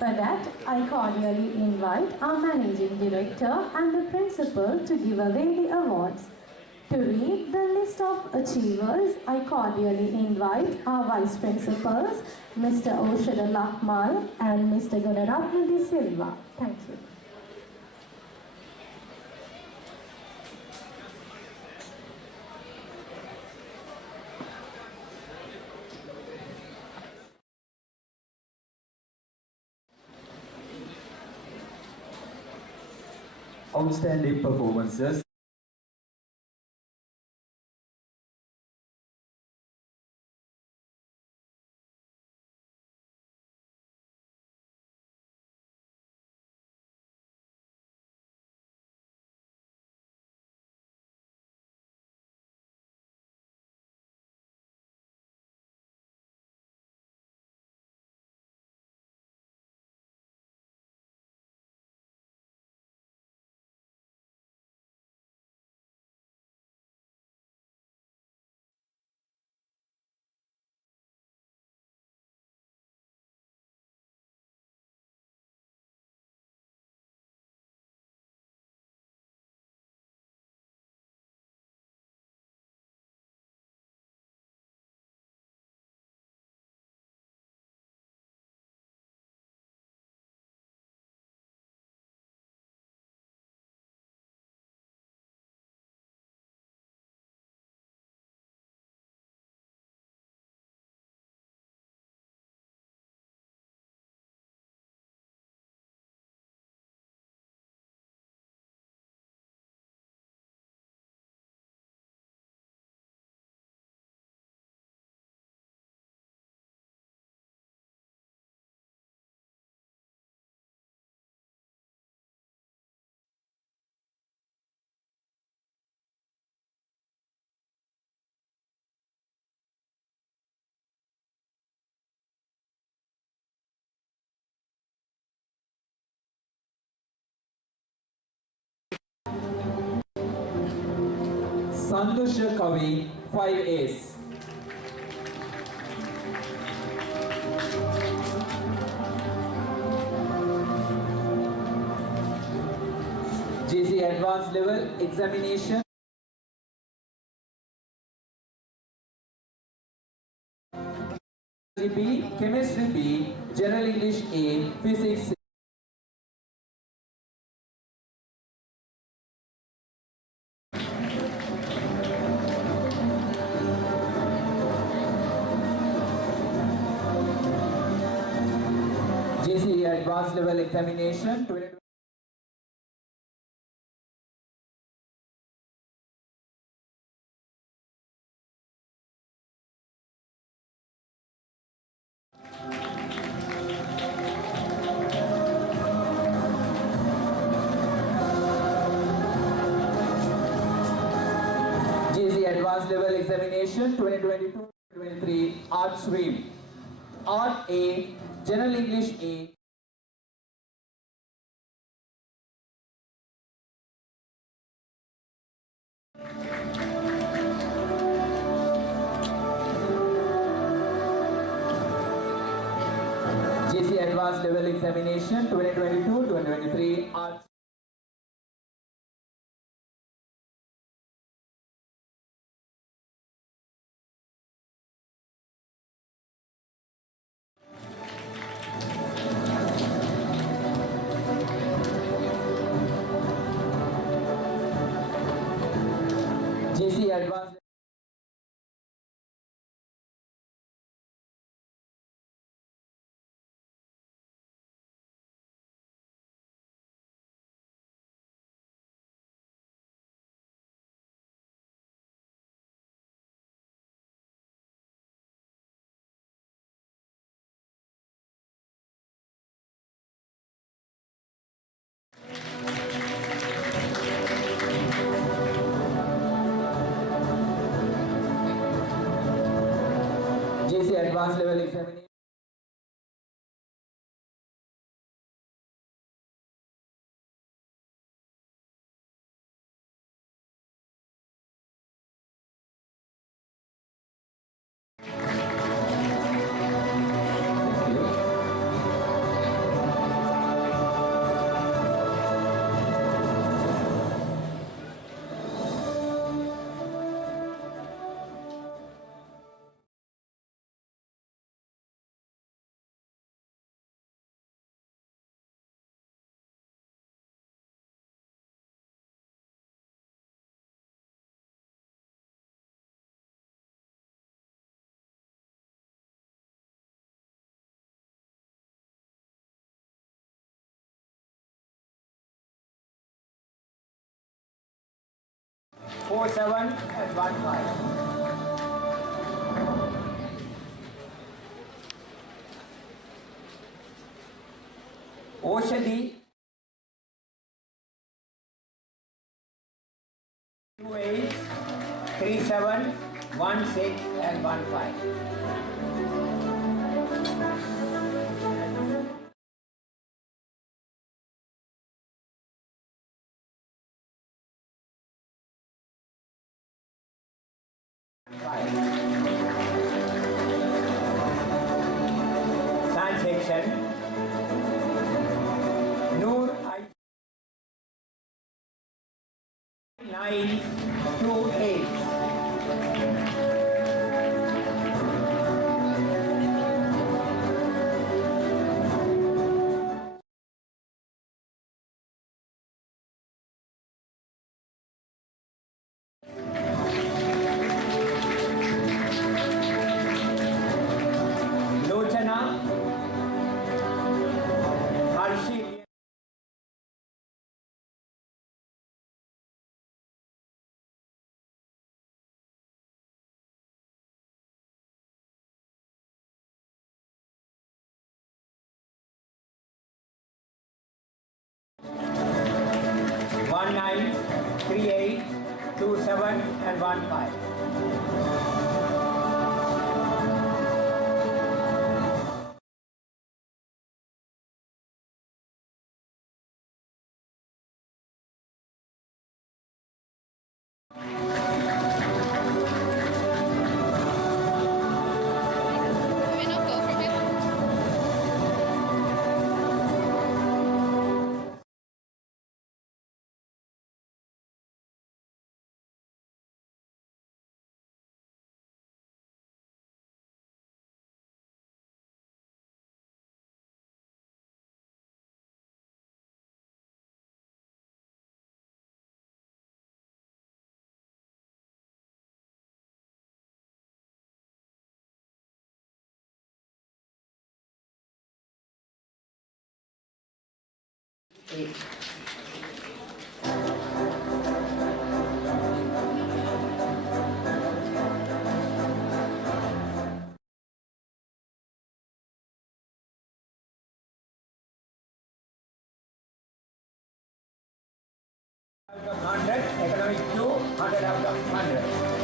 For that, I cordially invite our Managing Director and the Principal to give away the awards. To read the list of achievers, I cordially invite our Vice Principals, Mr. Oshada Lakmal and Mr. Gunaratna De Silva. Thank you. Outstanding performances. Sandusha Kavi 5As. JC Advanced Level Examination. B, Chemistry B, General English A, Physics C. JC Advanced Level Examination 2020. JC Advanced Level Examination 2022-23 Art Stream. Art A, General English A. JC Advanced Level Examination 2022-2023 Art. JC Advanced NDC advanced level examination. Four seven and 1-5. Oshadi 2-8, 3-7, 1-6 and 1-5. Science section. Noor 928. Lochana Harshi 19, 38, 27 and 15. Out of 100, economics 2, 100 out of 100.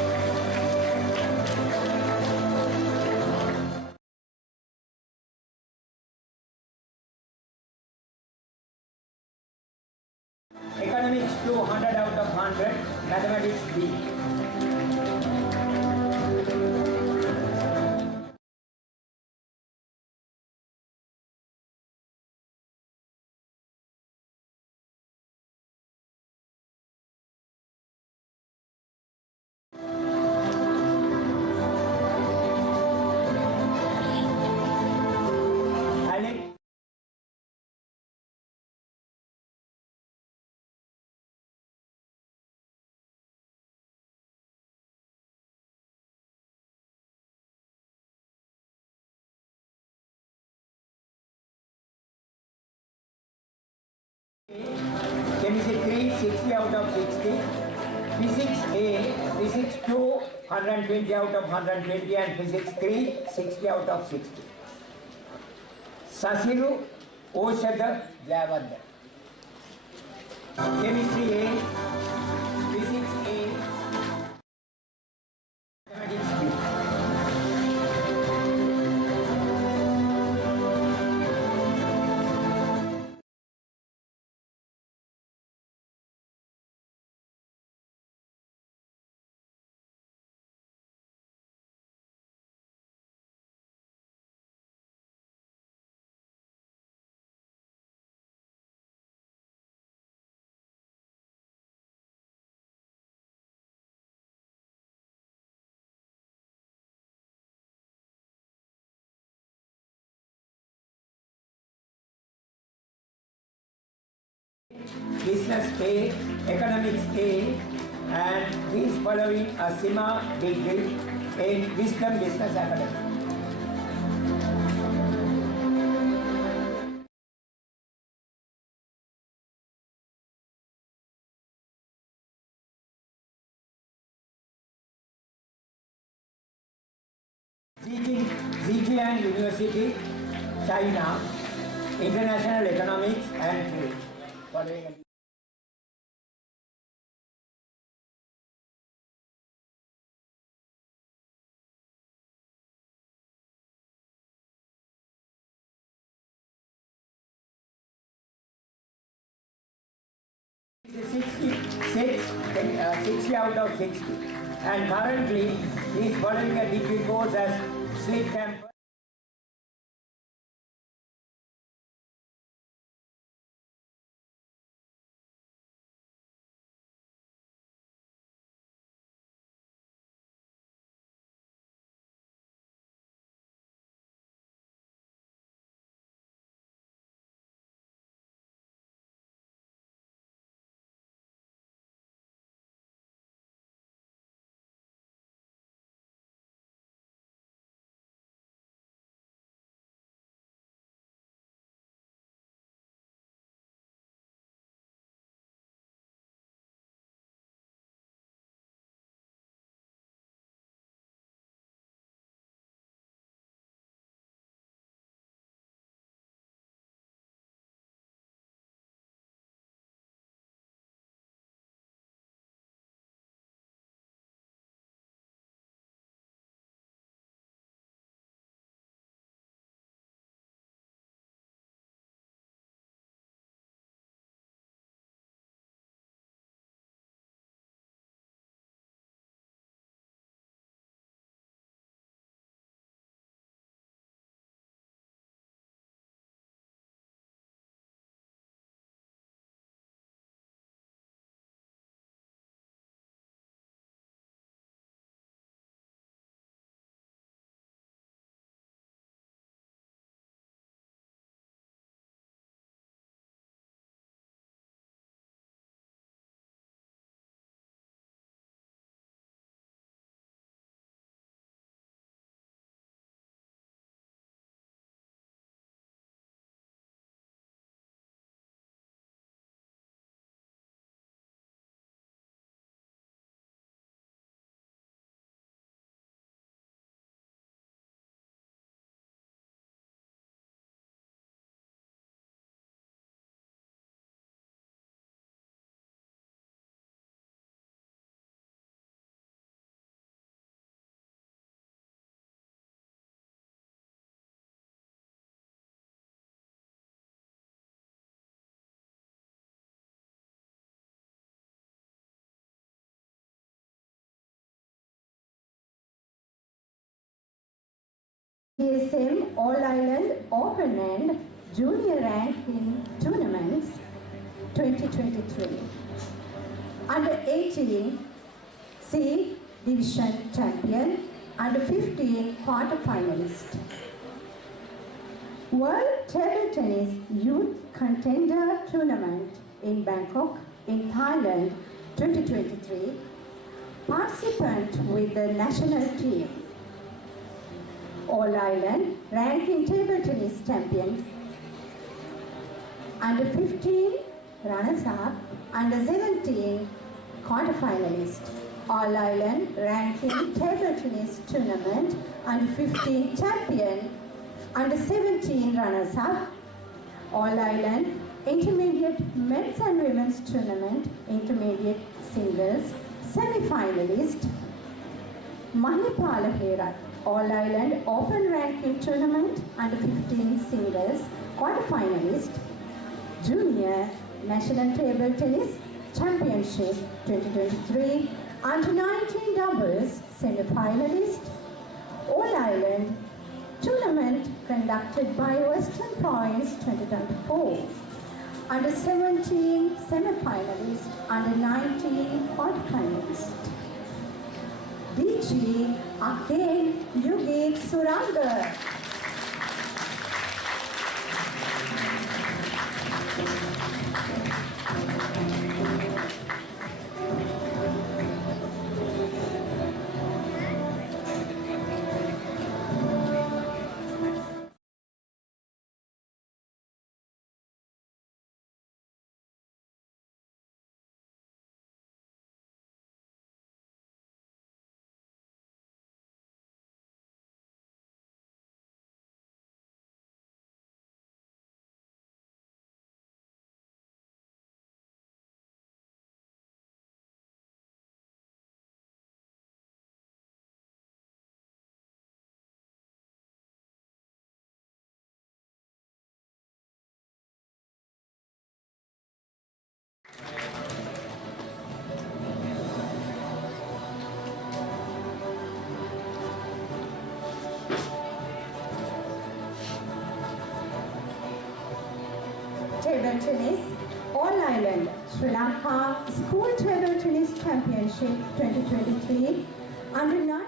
Economics 2, 100 out of 100, mathematics B. Alex Chemistry 60 out of 60. Physics A, Physics 2, 120 out of 120 and Physics 3, 60 out of 60. Sasiru Oshada Javadda. Chemistry A, Physics A, Mathematics B. Business A, Economics A, and he is following a SIMA degree in Wisdom Business Academy. Zhejiang University, China, International Economics and Trade. Following a Six 60 out of 60, and currently he is following a degree course as Sleep Campus. DSM All Island Open and Junior Ranking Tournaments 2023. Under 18 C Division Champion, under 15 quarter finalist. World Table Tennis Youth Contender Tournament in Bangkok in Thailand 2023. Participant with the national team. All Island Ranking Table Tennis Champion, under 15 runners-up, under 17 quarter-finalist. All Island Ranking Table Tennis Tournament, under 15 champion, under 17 runners-up. All Island Intermediate Men's and Women's Tournament, Intermediate Singles, semi-finalist. Mahipala Herat All Island Open Ranking Tournament, under 15 singles, quarter-finalist. Junior National Table Tennis Championship 2023, under 19 doubles, semi-finalist. All Island Tournament conducted by Western Province 2024. Under 17 semi-finalist, under 19 quarter-finalist. DG Aken Yugit Suranga. Table Tennis All Island Sri Lanka School Table Tennis Championship 2023 under 9.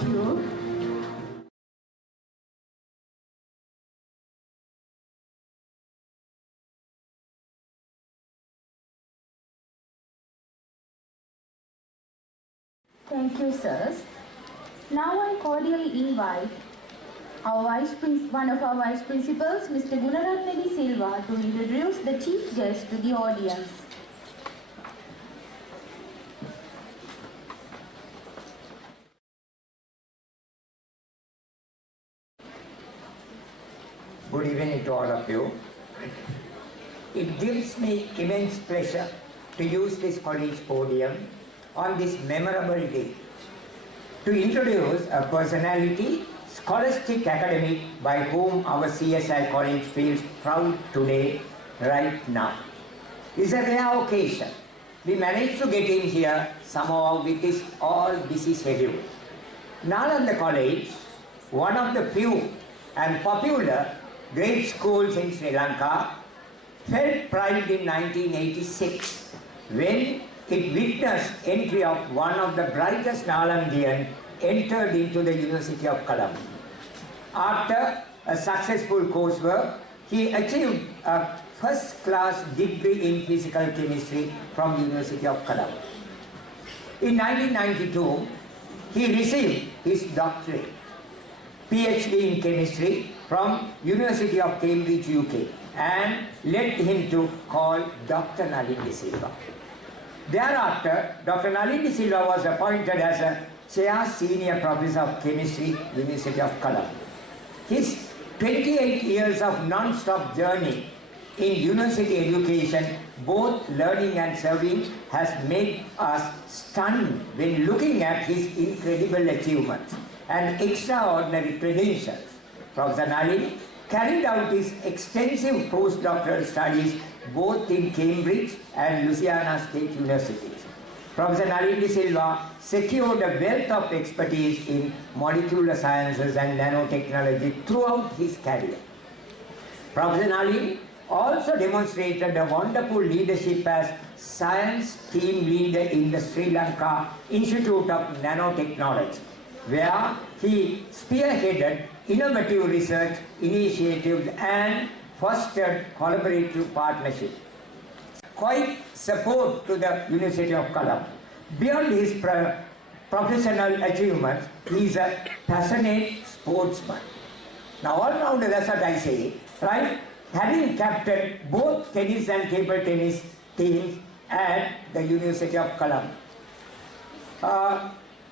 invite you Thank you, sirs. Now I cordially invite one of our vice principals, Mr. Gunaratne De Silva, to introduce the chief guest to the audience. Good evening to all of you. It gives me immense pleasure to use this college podium on this memorable day to introduce a personality, scholastic academic, by whom our CSI college feels proud today, right now. It's a rare occasion. We managed to get him here somehow with his all busy schedule. Nalanda College, one of the few and popular great schools in Sri Lanka, felt pride in 1986 when it witnessed entry of one of the brightest Nalandian entered into the University of Colombo. After a successful coursework, he achieved a first-class degree in physical chemistry from University of Colombo. In 1992, he received his doctorate, PhD in chemistry from University of Cambridge, UK, and led him to call Dr. Nalin De Silva. Thereafter, Dr. Nalin De Silva was appointed as a Chair Senior Professor of Chemistry, University of Colombo. His 28 years of non-stop journey in university education, both learning and serving, has made us stunned when looking at his incredible achievements and extraordinary credentials. Professor Nalin carried out his extensive postdoctoral studies both in Cambridge and Louisiana State Universities. Professor Nalin De Silva secured a wealth of expertise in molecular sciences and nanotechnology throughout his career. Professor Nalin also demonstrated a wonderful leadership as science team leader in the Sri Lanka Institute of Nanotechnology, where he spearheaded innovative research initiatives and fostered collaborative partnership. Quite support to the University of Colombo. Beyond his professional achievements, he is a passionate sportsman. Now all rounder, that's what I say, right? Having captained both tennis and table tennis teams at the University of Colombo.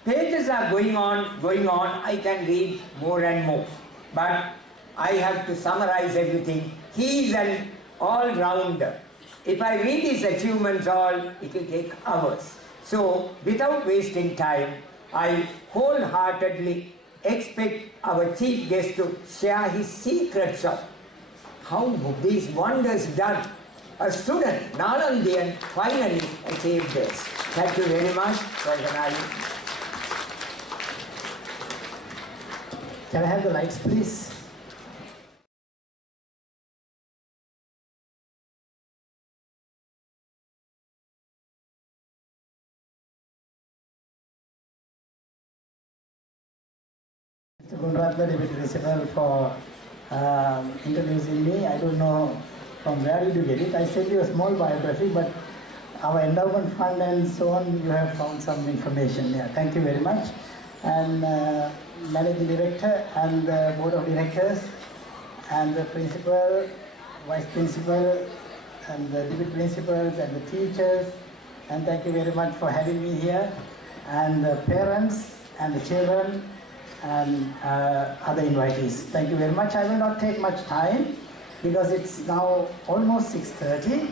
Pages are going on, I can read more and more, but I have to summarize everything. He is an all-rounder. If I read his achievements all, it will take hours. So, without wasting time, I wholeheartedly expect our chief guest to share his secrets of how these wonders done. A student, Nalandian, finally achieved this. Thank you very much, Professor Nalin. Can I have the lights, please? Mr. Gunaratne, Deputy Principal, for introducing me. I don't know from where did you get it. I sent you a small biography, but our endowment fund and so on, you have found some information there. Thank you very much. And Managing Director and the Board of Directors and the Principal, Vice Principal and the Deputy Principals and the teachers, and thank you very much for having me here, and the parents and the children and other invitees. Thank you very much. I will not take much time because it's now almost 6:30,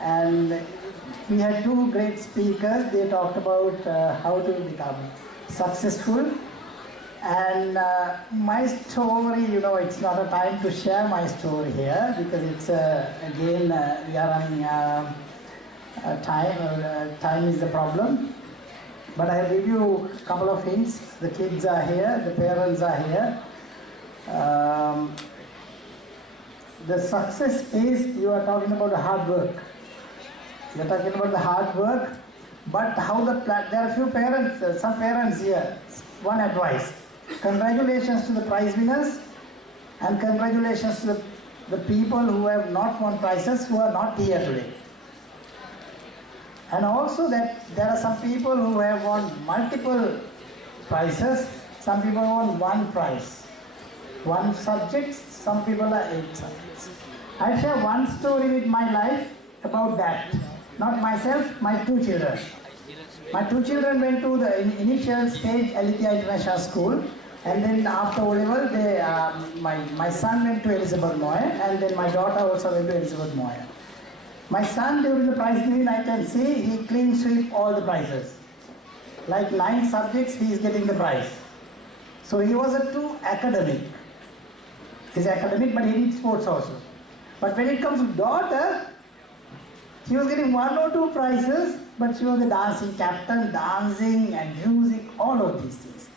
and we had two great speakers. They talked about how to become successful, and my story, it's not a time to share my story here because it's again we are running time is the problem, but I'll give you a couple of hints. The kids are here, the parents are here. The success is, you are talking about the hard work. You're talking about the hard work, but how there are few parents, some parents here, one advice. Congratulations to the prize winners and congratulations to the people who have not won prizes who are not here today. And also that there are some people who have won multiple prizes, some people won one prize. One subject, some people are 8 subjects. I'll share one story with my life about that. Not myself, my 2 children. My 2 children went to the initial stage Alithia International School, and then after O-level, my son went to Elizabeth Moyer, and then my daughter also went to Elizabeth Moyer. My son, during the prize giving, I can see he clean sweep all the prizes. Like 9 subjects, he is getting the prize. So he was a too academic. He's academic, but he needs sports also. But when it comes to daughter, she was getting 1 or 2 prizes, but she was the dancing captain, dancing and music, all of these things.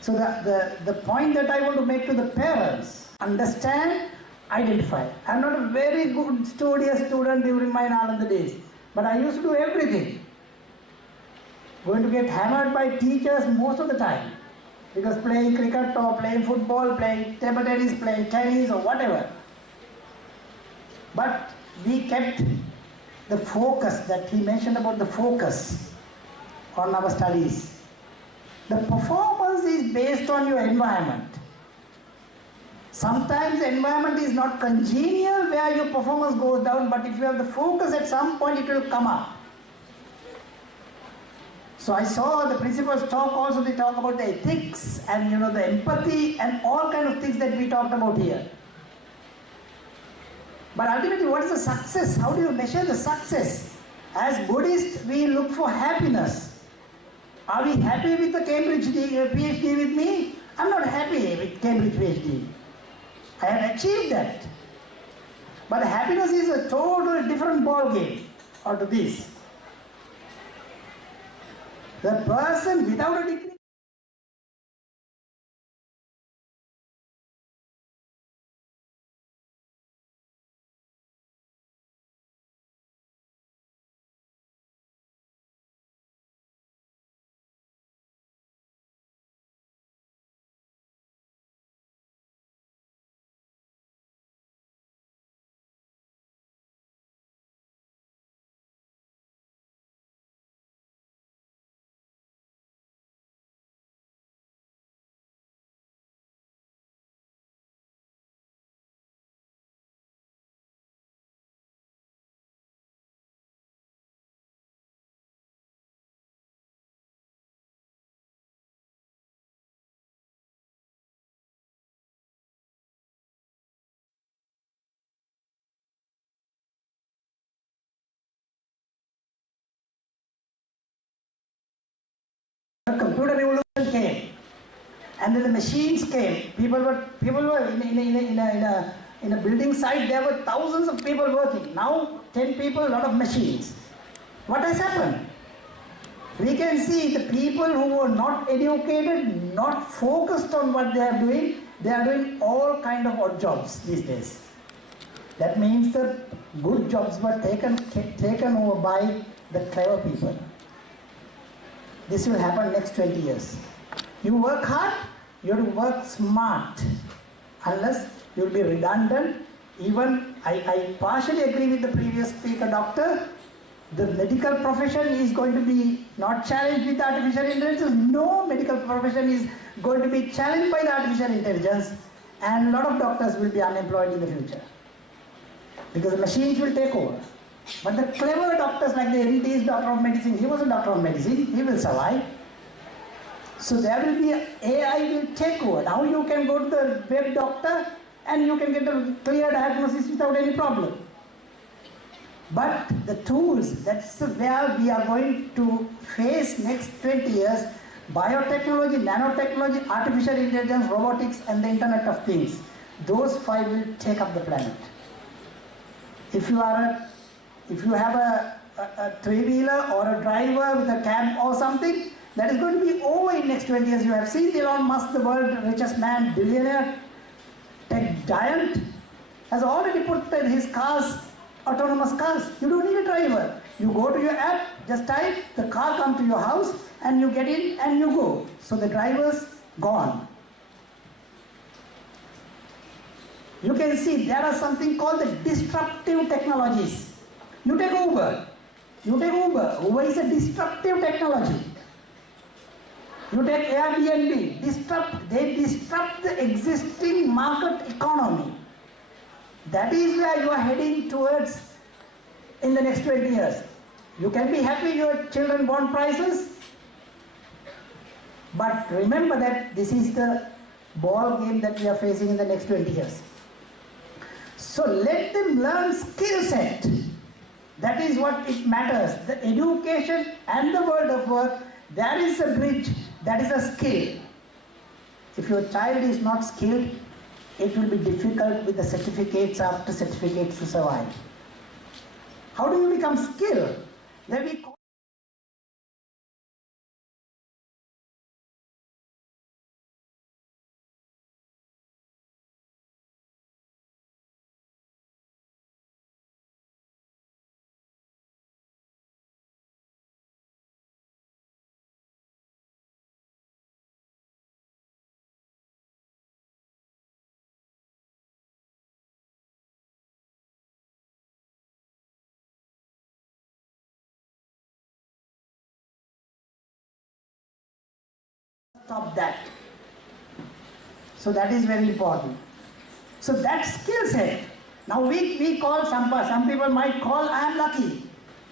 So the point that I want to make to the parents, understand, identify. I'm not a very good studious student during my Nalanda days, but I used to do everything. Going to get hammered by teachers most of the time, because playing cricket or playing football, playing table tennis, playing tennis or whatever. But we kept the focus that he mentioned about the focus on our studies. The performance is based on your environment. Sometimes the environment is not congenial where your performance goes down, but if you have the focus, at some point it will come up. So I saw the principals talk also, they talk about the ethics and the empathy and all kind of things that we talked about here. But ultimately, what is the success? How do you measure the success? As Buddhists, we look for happiness. Are we happy with the Cambridge PhD with me? I'm not happy with Cambridge PhD. I have achieved that. But happiness is a totally different ball game out of this. The person without a degree the computer revolution came, and then the machines came. People were in a building site. There were thousands of people working. Now 10 people, a lot of machines. What has happened? We can see the people who were not educated, not focused on what they are doing all kind of odd jobs these days. That means the good jobs were taken over by the clever people. This will happen next 20 years. You work hard, you have to work smart. Unless you will be redundant. Even I partially agree with the previous speaker, doctor. The medical profession is going to be not challenged with artificial intelligence. No medical profession is going to be challenged by the artificial intelligence, and a lot of doctors will be unemployed in the future because the machines will take over. But the clever doctors like the MD is doctor of medicine, he was a doctor of medicine, he will survive. So there will be AI will take over. Now you can go to the web doctor and you can get a clear diagnosis without any problem. But the tools, that's where we are going to face next 20 years. Biotechnology, nanotechnology, artificial intelligence, robotics and the Internet of Things. Those 5 will take up the planet. If you have a three-wheeler or a driver with a cab or something, that is going to be over in next 20 years. You have seen Elon Musk, the world's richest man, billionaire, tech giant, has already put his cars, autonomous cars. You don't need a driver. You go to your app, just type, the car comes to your house and you get in and you go. So the driver's gone. You can see there are something called the disruptive technologies. You take Uber. Uber is a disruptive technology. You take Airbnb. They disrupt the existing market economy. That is where you are heading towards in the next 20 years. You can be happy your children want prices, but remember that this is the ball game that we are facing in the next 20 years. So let them learn skill set. That is what it matters. The education and the world of work, there is a bridge, that is a skill. If your child is not skilled, it will be difficult with the certificates after certificates to survive. How do you become skilled? Let me stop that. So that is very important. So that skill set. Now we call some people might call I am lucky.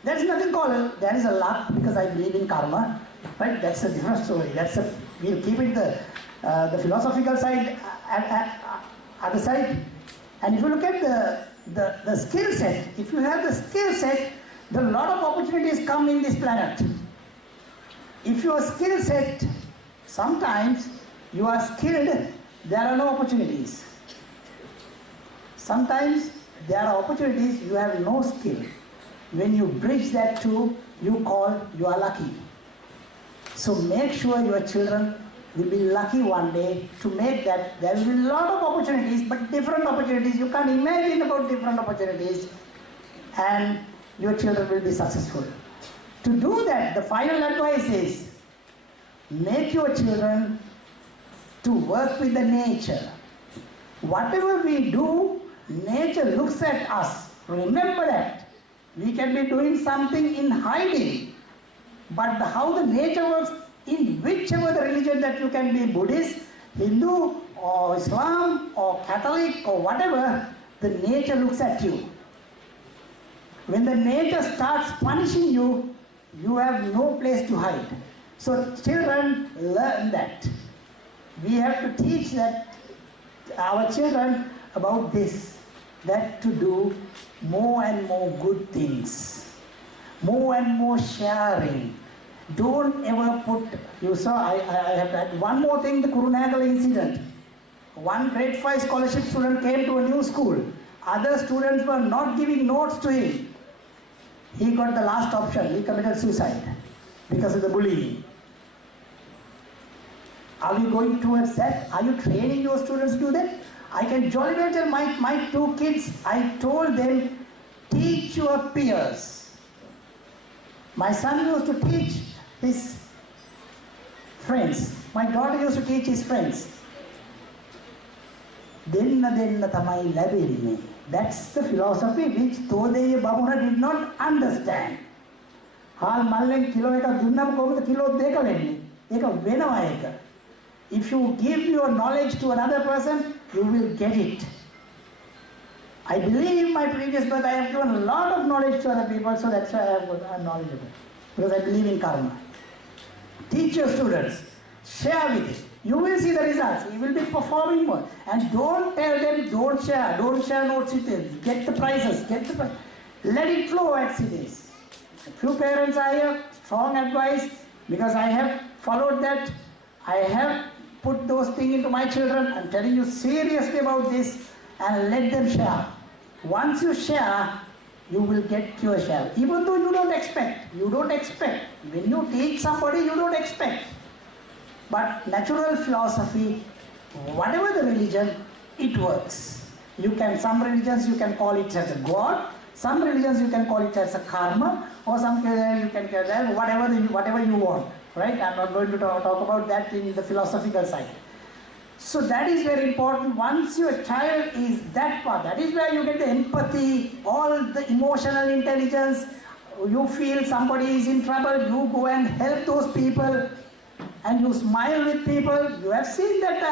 There is nothing called, there is a luck because I believe in karma. Right? That's a different story. We'll keep it the philosophical side at the side. And if you look at the skill set, if you have the skill set, there are a lot of opportunities come in this planet. If your skill set, sometimes you are skilled, there are no opportunities. Sometimes there are opportunities, you have no skill. When you bridge that two, you are lucky. So make sure your children will be lucky one day to make that. There will be a lot of opportunities, but different opportunities. You can't imagine about different opportunities, and your children will be successful. To do that, the final advice is, make your children to work with the nature. Whatever we do, nature looks at us. Remember that. We can be doing something in hiding, but how the nature works, in whichever the religion that you can be, Buddhist, Hindu, or Islam, or Catholic, or whatever, the nature looks at you. When the nature starts punishing you, you have no place to hide. So children learn that. We have to teach that our children about this, that to do more and more good things, more and more sharing. Don't ever put, you saw, I have had one more thing, the Kurunagala incident. One grade 5 scholarship student came to a new school. Other students were not giving notes to him. He got the last option, he committed suicide because of the bullying. Are we going towards that? Are you training your students to do that? I can jolly well tell my two kids, I told them, teach your peers. My son used to teach his friends. My daughter used to teach his friends. That's the philosophy which Todeya Babuna did not understand. If you give your knowledge to another person, you will get it. I believe in my previous birth I have given a lot of knowledge to other people, so that's why I'm knowledgeable. Because I believe in karma. Teach your students. Share with it. You will see the results. You will be performing more. And don't tell them, don't share notes with them. Get the prizes. Let it flow as it is. A few parents are here, strong advice, because I have followed that. I have put those things into my children. I'm telling you seriously about this, and let them share. Once you share, you will get your share. Even though you don't expect. When you teach somebody, you don't expect. But natural philosophy, whatever the religion, it works. Some religions you can call it as a god, some religions you can call it as a karma, or some you can call it whatever you want. right? I'm not going to talk about that in the philosophical side. So that is very important. Once your child is that part, that is where you get the empathy, all the emotional intelligence. You feel somebody is in trouble, you go and help those people, and you smile with people. You have seen that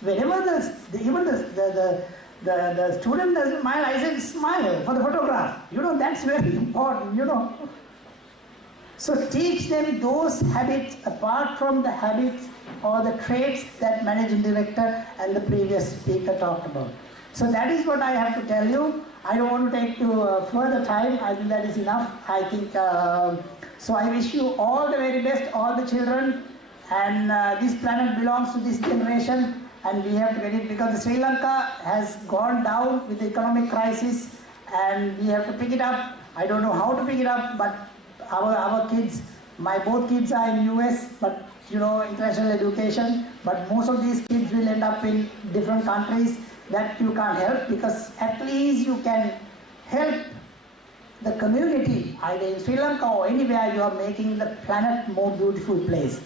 whenever even the student doesn't smile, I said smile for the photograph. You know, that's very important, you know. So teach them those habits apart from the habits or the traits that managing director and the previous speaker talked about. So that is what I have to tell you. I don't want to take to further time. I think that is enough. I think so. I wish you all the very best, all the children, and this planet belongs to this generation, and we have to get it because Sri Lanka has gone down with the economic crisis, and we have to pick it up. I don't know how to pick it up, but our kids, my both kids are in US, but you know, international education, but most of these kids will end up in different countries that you can't help, because at least you can help the community, either in Sri Lanka or anywhere. You are making the planet more beautiful place.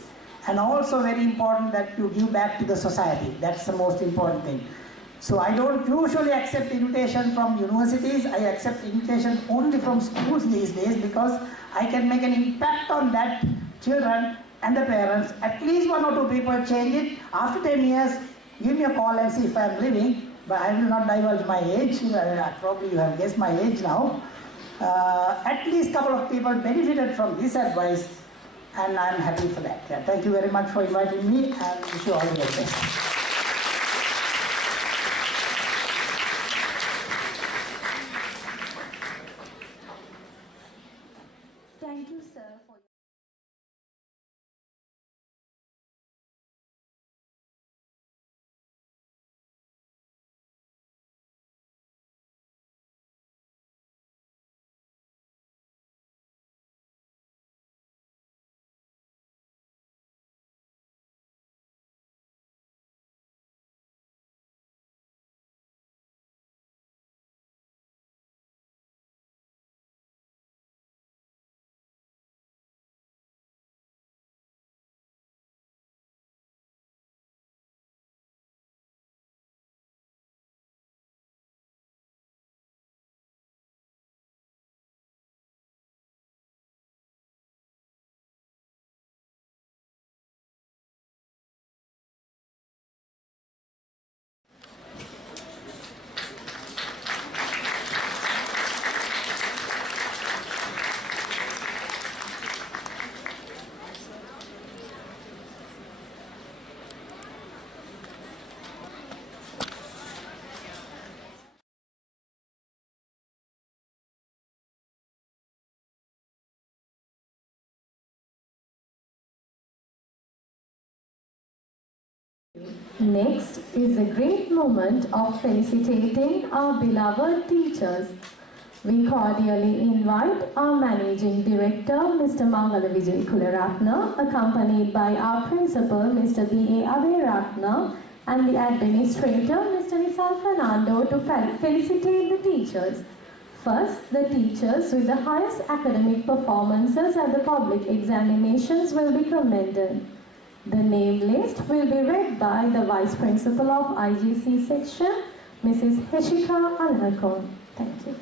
And also very important that you give back to the society. That's the most important thing. So I don't usually accept invitation from universities. I accept invitation only from schools these days, because I can make an impact on that children and the parents. At least one or two people change it. After 10 years, give me a call and see if I'm living. But I will not divulge my age. Probably you have guessed my age now. At least a couple of people benefited from this advice, and I'm happy for that. Yeah, thank you very much for inviting me, and wish you all the best. Thank you, sir, for Next is a great moment of felicitating our beloved teachers. We cordially invite our Managing Director, Mr. Mangala Vijay Kularatna, accompanied by our Principal, Mr. B.A. Aberatna, and the Administrator, Mr. Nisal Fernando, to felicitate the teachers. First, the teachers with the highest academic performances at the public examinations will be commended. The name list will be read by the Vice Principal of IGC Section, Mrs. Heshika Alhakon. Thank you.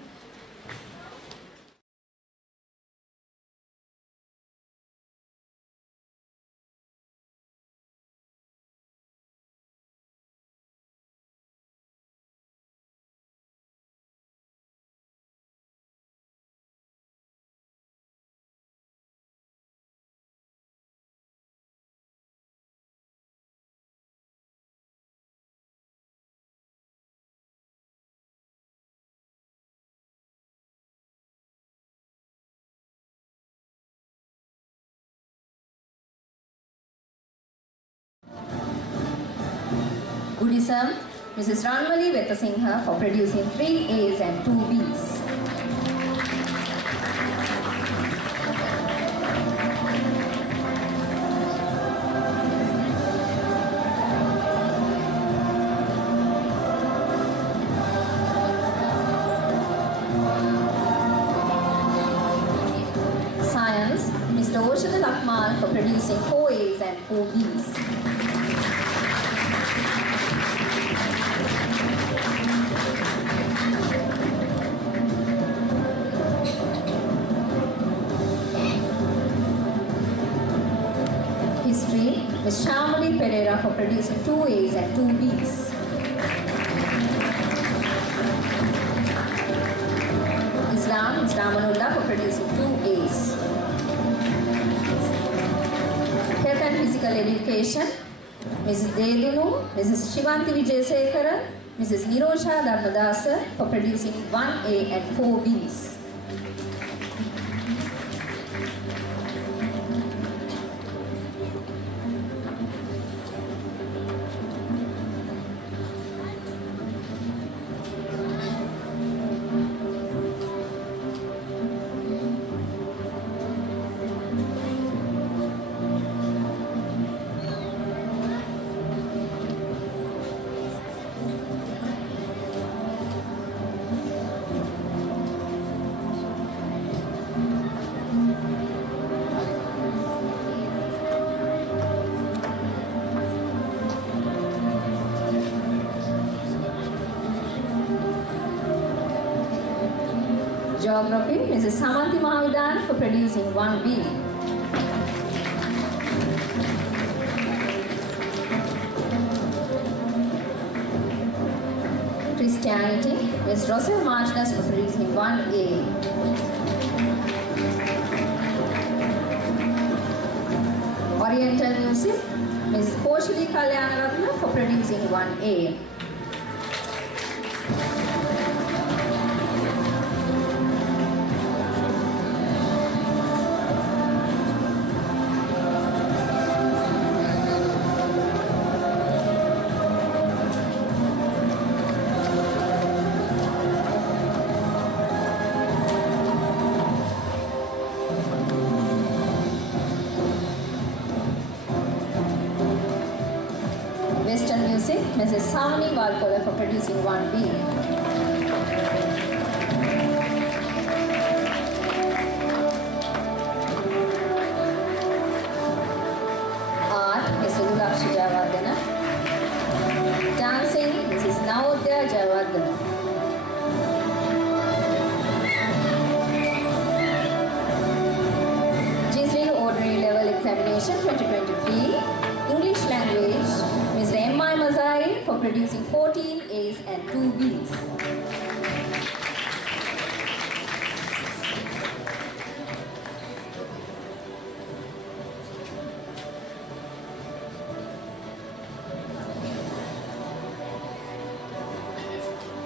Buddhism, Mrs. Ranmali Vetasingha for producing 3 A's and 2 B's. Science, Mr. Oshada Lakmal for producing 4 A's and 4 B's. History, Ms. Shamali Pereira for producing 2 A's and 2 B's. Islam, Ms. Ramanullah for producing 2 A's. Health and Physical Education, Mrs. Dedunu, Mrs. Shivanti Vijayasekara, Mrs. Nirosha Dharmadasa for producing 1 A and 4 B's. Geography, Mrs. Samanthi Mahavidan for producing 1 B. Christianity, Ms. Rosel Martinez for producing 1 A. Oriental Music, Ms. Poshali Kalyanaratna for producing 1 A. Western Music, Mrs. Samani Valpola for producing 1 B. Art, Mrs. Ulakshi Javardhana. Dancing, Mrs. Navodaya Javardhana. G3 Ordinary Level Examination 2023. English Language, Ms. M.I. Mazai for producing 14 A's and 2 B's.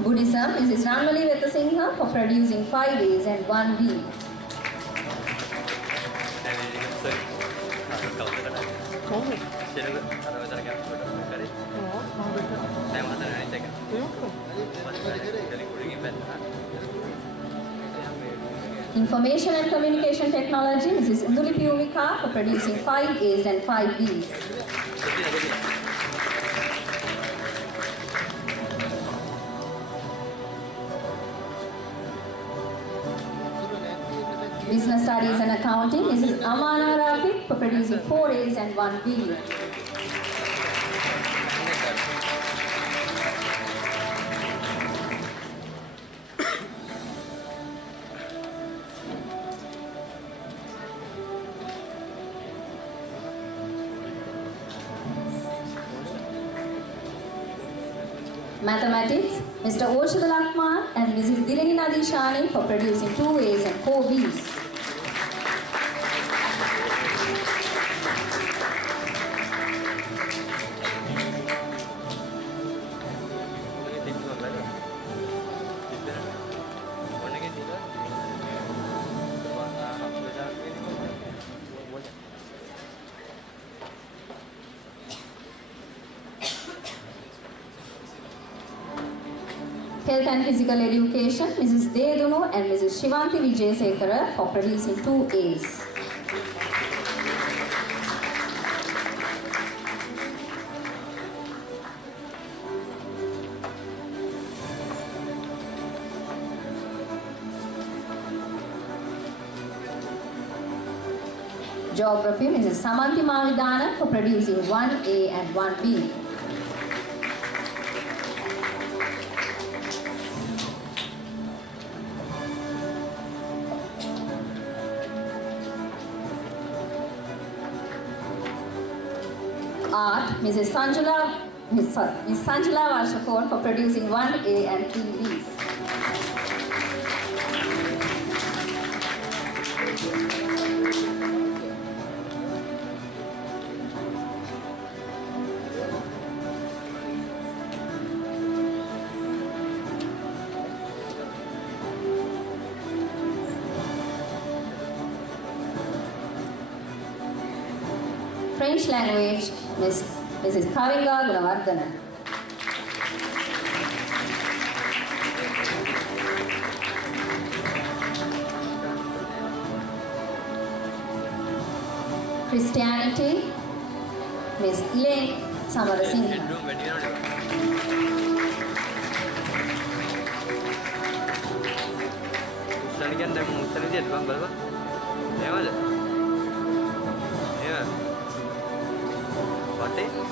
Buddhism, Mrs. Ramali Vetasingha for producing 5 A's and 1 B. Information and Communication Technology, Mrs. Induli Piumika for producing 5 A's and 5 B's. Business Studies and Accounting, Mrs. Amana Rafiq for producing 4 A's and 1 B. Mathematics, Mr. Oshada Lakman and Mrs. Dilini Nadishani for producing 2 A's and 4 B's. Health and Physical Education, Mrs. Dedunu and Mrs. Shivanti Vijayasekara for producing 2 A's. Geography, Mrs. Samanthi Mavidana for producing 1A and 1B. Art, Mrs. Miss Sanjula Vashakon for producing 1A and 3Bs. French language, Mrs. Kavinga Gunavardhana. Christianity, Ms. Elaine Samarasinghe.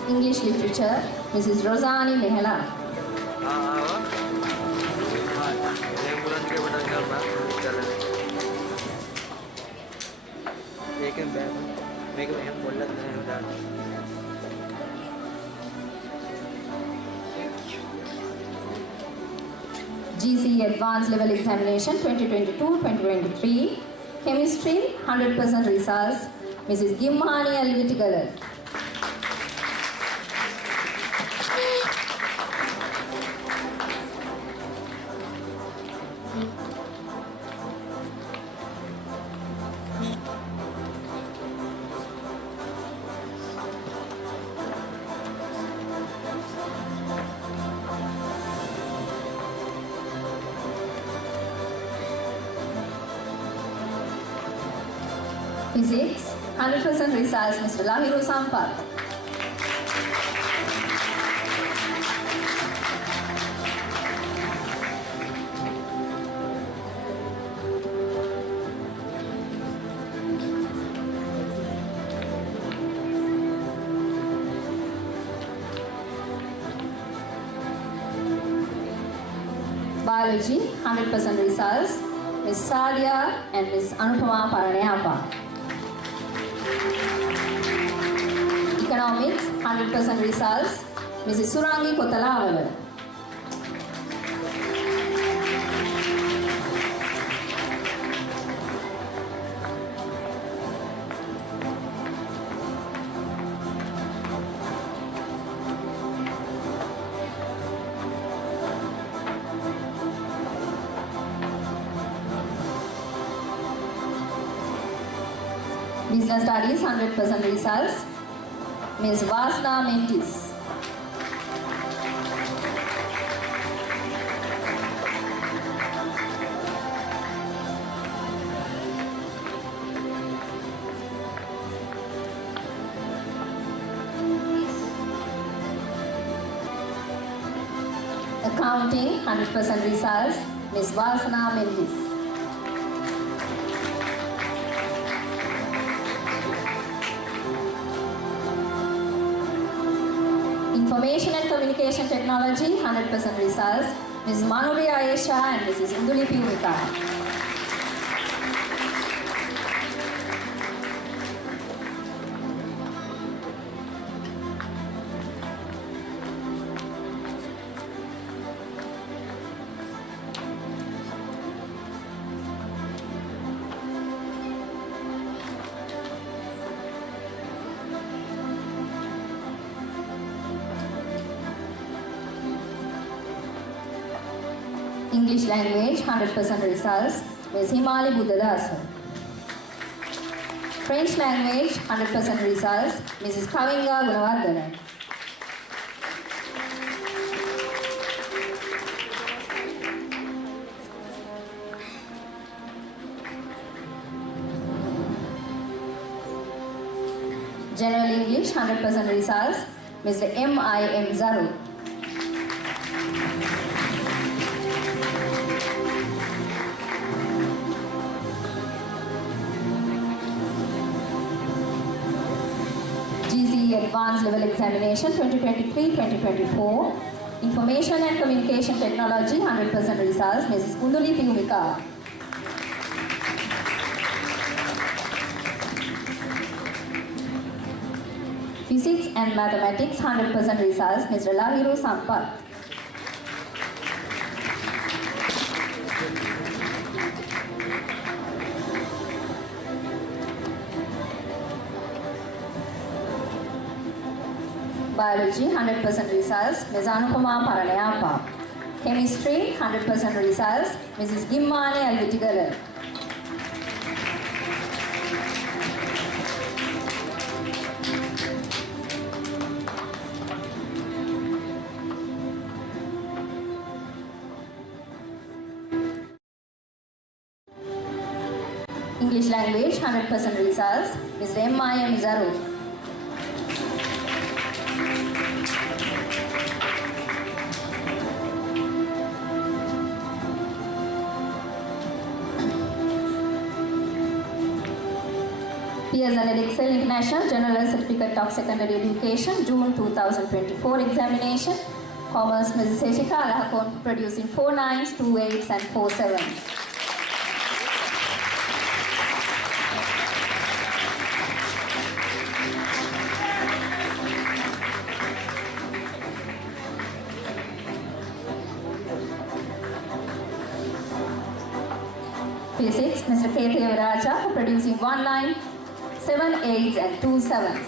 English literature, Mrs. Rosani Mehla. GCE Advanced Level Examination 2022-2023. Chemistry, 100% results, Mrs. Gimhani Alivitigalan. Physics, 100% results, Mr. Lahiru Sampath. Biology, 100% results, Ms. Sadia and Ms. Anupama Paranayapa. Economics, 100% results, Mrs. Surangi Kotalawala. Business Studies, 100% results, Ms. Vasna Mentis. Accounting, 100% results, Ms. Vasna Mentis. Information and Communication Technology, 100% results, Ms. Manuri Ayesha and Mrs. Induli Pumika. English language, 100% results, Ms. Himali Buddhadasa. French language, 100% results, Mrs. Kavinga Gunavardhana. General English, 100% results, Mr. M.I.M. Zaru. Advanced Level Examination 2023-2024. Information and Communication Technology 100% results, Mrs. Kunduli Piyumika. Physics and Mathematics 100% results, Mr. Lahiru Sampath. Biology 100% results, Ms. Anupama Paranayapa. Chemistry 100% results, Mrs. Gimmane Alvitigala. English language 100% results, Mr. M.I.M. Zaru. Peers and Excel International General Certificate of Secondary Education, June 2024 examination. Commerce, Mrs. Heshika Alahakon producing 4 9s, 2 8s and 4 7s. Physics, Mr. K. Devaraja for producing 1 9, 7 8s and 2 7s.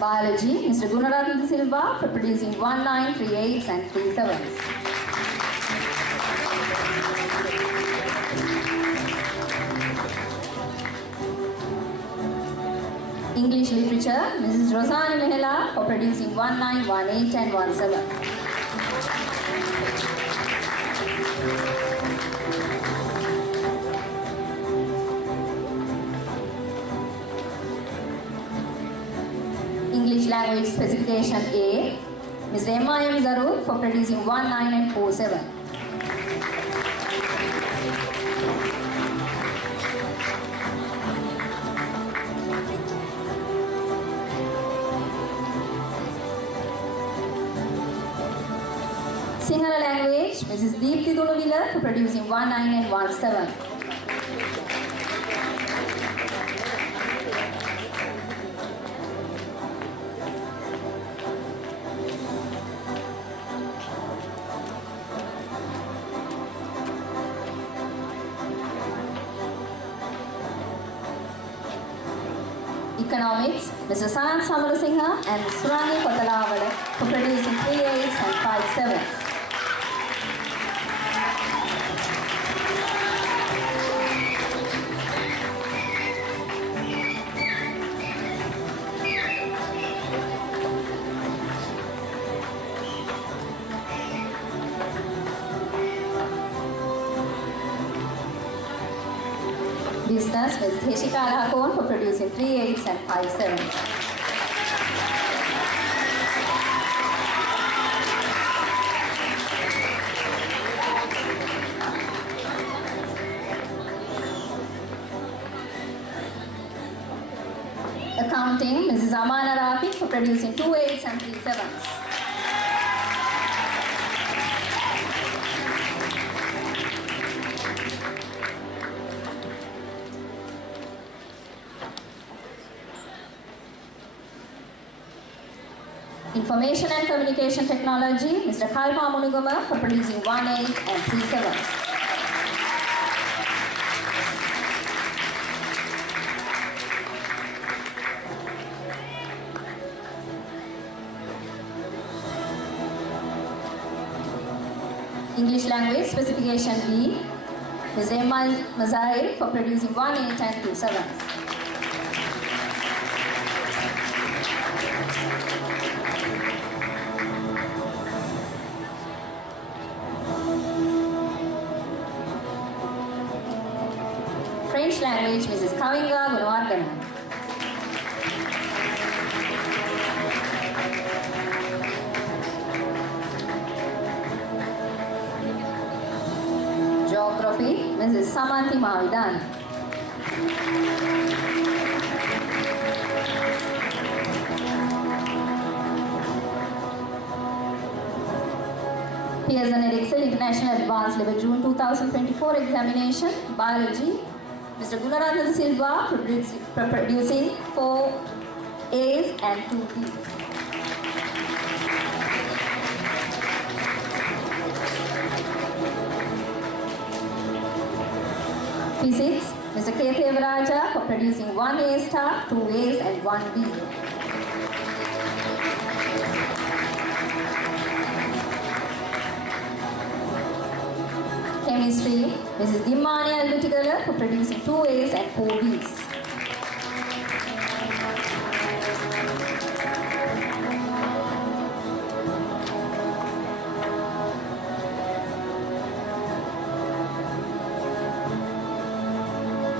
Biology, Mr. Gunarathan Silva for producing 1 9, 3 8s and 3 7s. English Literature, Mrs. Rosani Mehla for producing 1 9, 1 8 and 1 7. English Language Specification A, Mr. M.I.M. Zarur for producing 1 9 and 4 7. Sinhala language, Mrs. Deepthi Dunuvila for producing 1 9 and 1 7. Economics, Mr. Sanat Samarasinghe and Surani Kotalawala for producing 3 8s and 5 7s. Business with Heshika Alahakon for producing 3 8s and 5 7s. Accounting, Mrs. Amana Rafi for producing 2 8s and 3 7s. Information and Communication Technology, Mr. Kalpa Munugama for producing 1 8 and 3 7s. English Language Specification B, Mr. M.I. Mazahir for producing 1 8 and 2 7s. French language, Mrs. Kavinga Gunawardana. Geography, Mrs. Samanthi Mavidan. Pearson Edexcel International Advanced Level June 2024 Examination, Biology, Mr. Gunaratna De Silva producing 4 A's and 2 B's. Physics, Mr. K. Devaraja for producing 1 A star, 2 A's and 1 B. Chemistry, Mrs. Dimani Albutigala for producing 2 A's and 4 B's.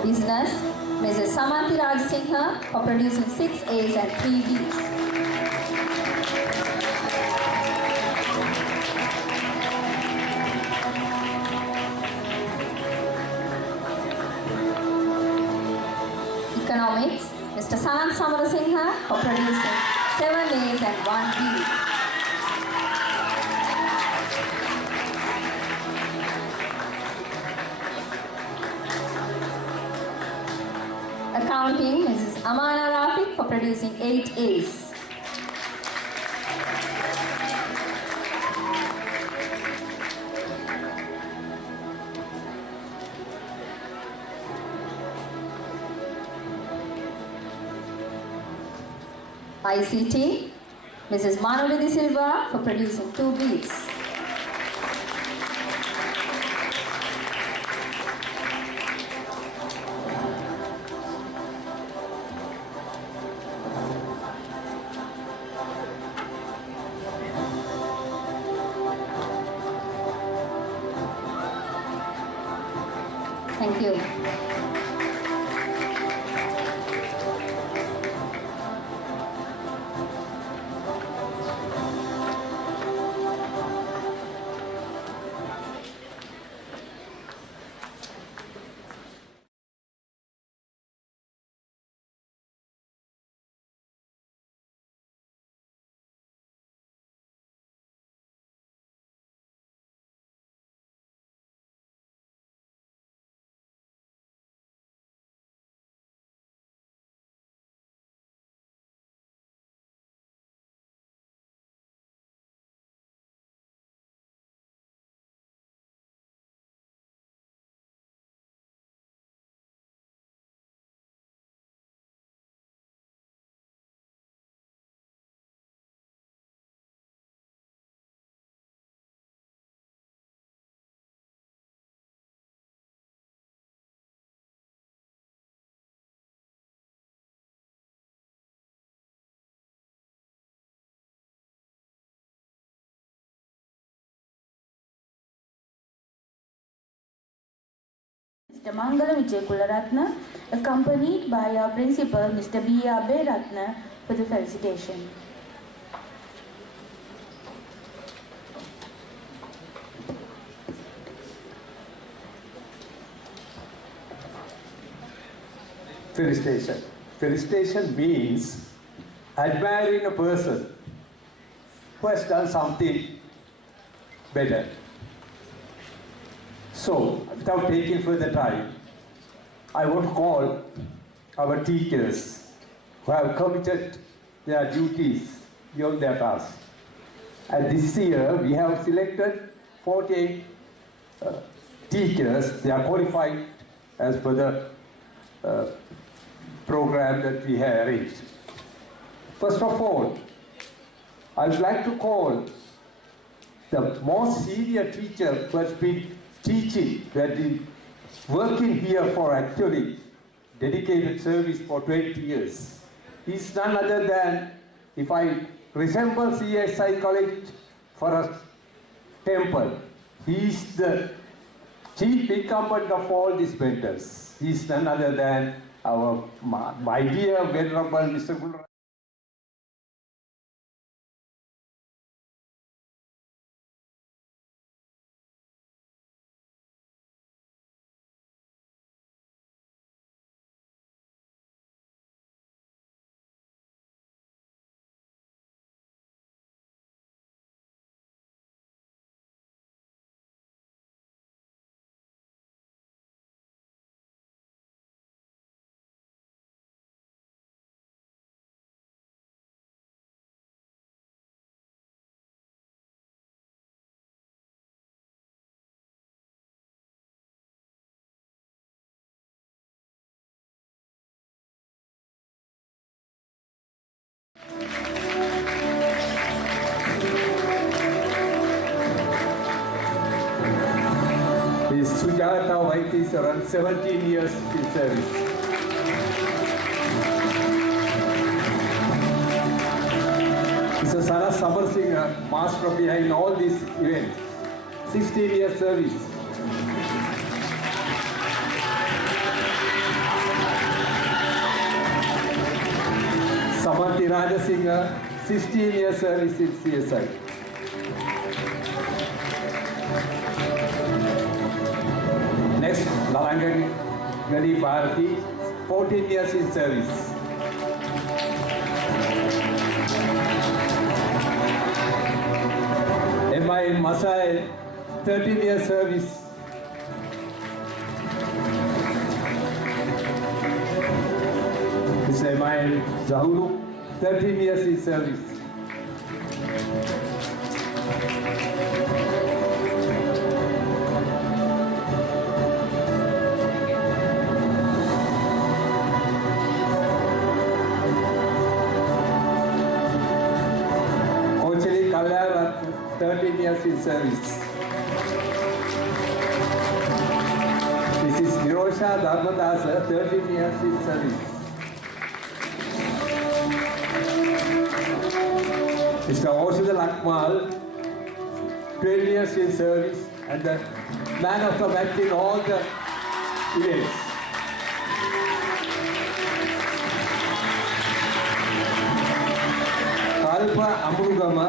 Business, Mrs. Samanthi Rajasinghe for producing 6 A's and 3 B's. Economics, Mr. Sanat Samarasinghe for producing 7 A's and 1 B. Accounting, Mrs. Amana Rafiq for producing 8 A's. ICT, Mrs. Manoli De Silva for producing 2 B's. Thank you. Mr. Mangala Vijayakularatna, accompanied by our principal, Mr. B. Abhay Ratna, for the felicitation. Felicitation. Felicitation means admiring a person who has done something better. So, without taking further time, I would call our teachers who have committed their duties beyond their task. And this year, we have selected 48 teachers. They are qualified as per the program that we have arranged. First of all, I would like to call the most senior teacher who has been teaching, who has been working here for actually dedicated service for 20 years. He's none other than, if I resemble CSI College for a temple, he's the chief incumbent of all these mentors. He's none other than our, my dear venerable Mr. Gulraj. Jagata Vaithisaran, 17 years in service. Mr. Sara Samar Singh, master behind all these events. 16 years service. Samanthi Rajasinghe, 16 years service in CSI. Next, Lalanga Gadi Bharati, 14 years in service. M.I. Masai, 13 years service. Mr. M.I. Zahuru, 13 years in service. Ochali Kalyara, 13 years in service. This is Nirosha Dharmadasa, 13 years in service. Mr. Oshida Lakmal, 12 years in service and the man of the match in all the events. Kalpa Amrugama,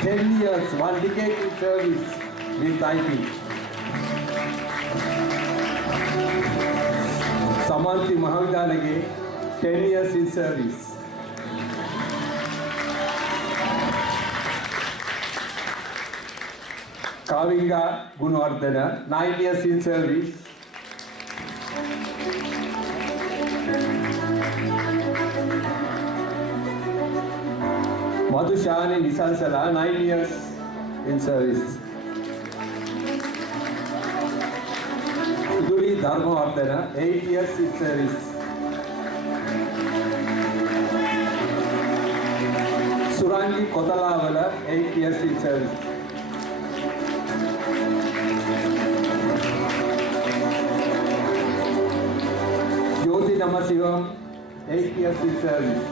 10 years, 1 decade in service with IP. Samanthi Mahavidanage, 10 years in service. Kavinga Gunwardana, 9 years in service. Madhushani Nisansala, 9 years in service. Uduri Dharmavardhana, 8 years in service. Surangi Kotalavala, 8 years in service. Jyoti Namasivam, 8 years in service.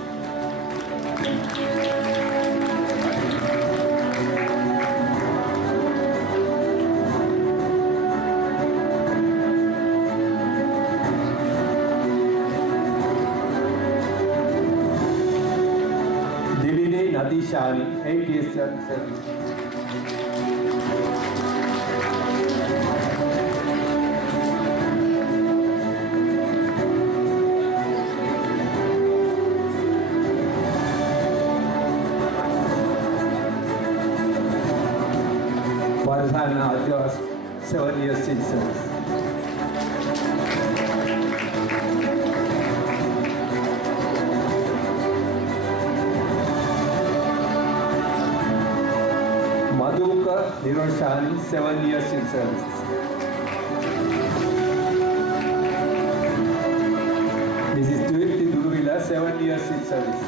Dilini Nadishani, 8 years in service. Farzana Ajaz, 7 years in service. Madhuka Niroshani, 7 years in service. Mrs. Dwipti Duruvila, 7 years in service.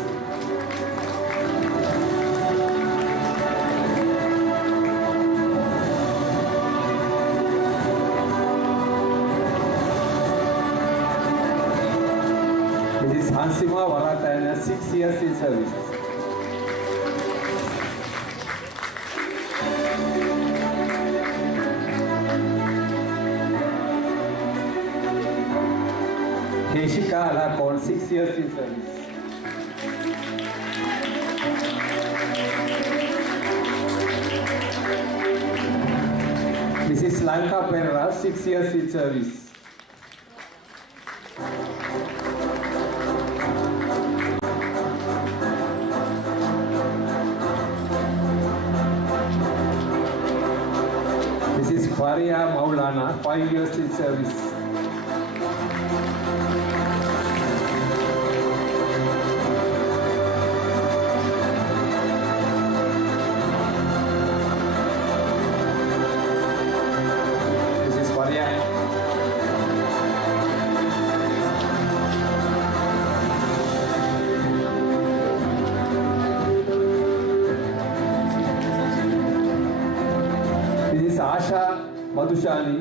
Mrs. Hansima Varatayana, 6 years in service. Keshika Alakon, 6 years in service. Mrs. Lanka Perra, 6 years in service. Mrs. Faria Maulana, 5 years in service. Mrs. Faria. Mrs. Asha Madhushani,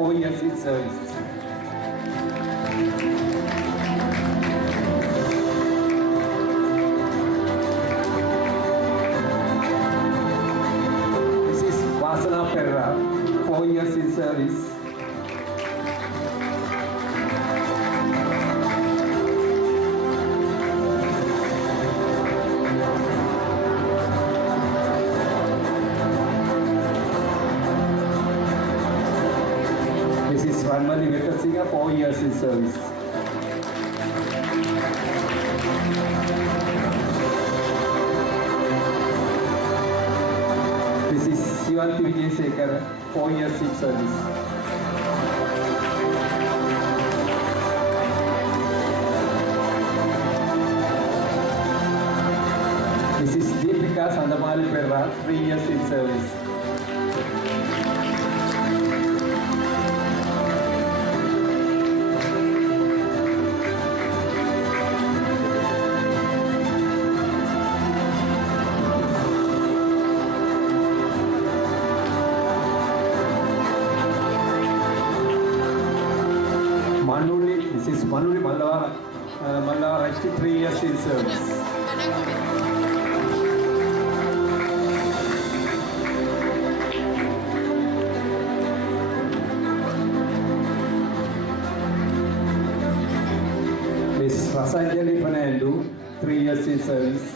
4 years in service. Mrs. Vasana Perra, 4 years in service. Mrs. Ranmali Vetasinghe, 4 years in service. Mrs. Sivanti Vijayasekara, 4 years in service. Mrs. Deepika Sandamali Perra, 3 years in service. Mrs. Manuri Mallara, 3 years in service. Miss Rasanjali Fernando, 3 years in service.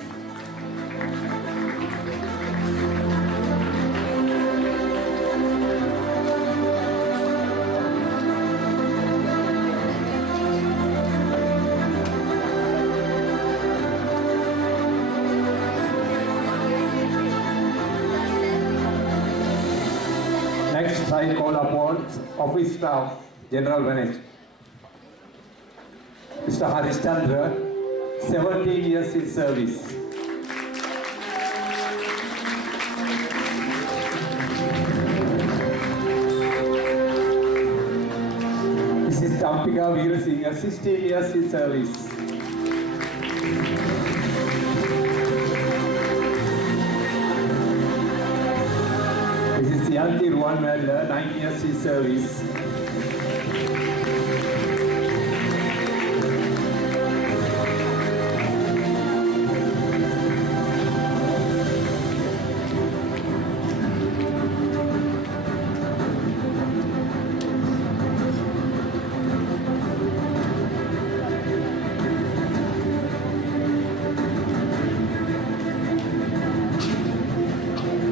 Next, I call upon Office Staff, General Manager, Mr. Harish Chandra, 17 years in service. Mrs. Tampika Veerasinghe, 16 years in service. Mrs. Yanti Ruan Mella, 9 years in service.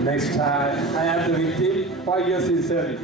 Next, I have the victim, 5 years in service.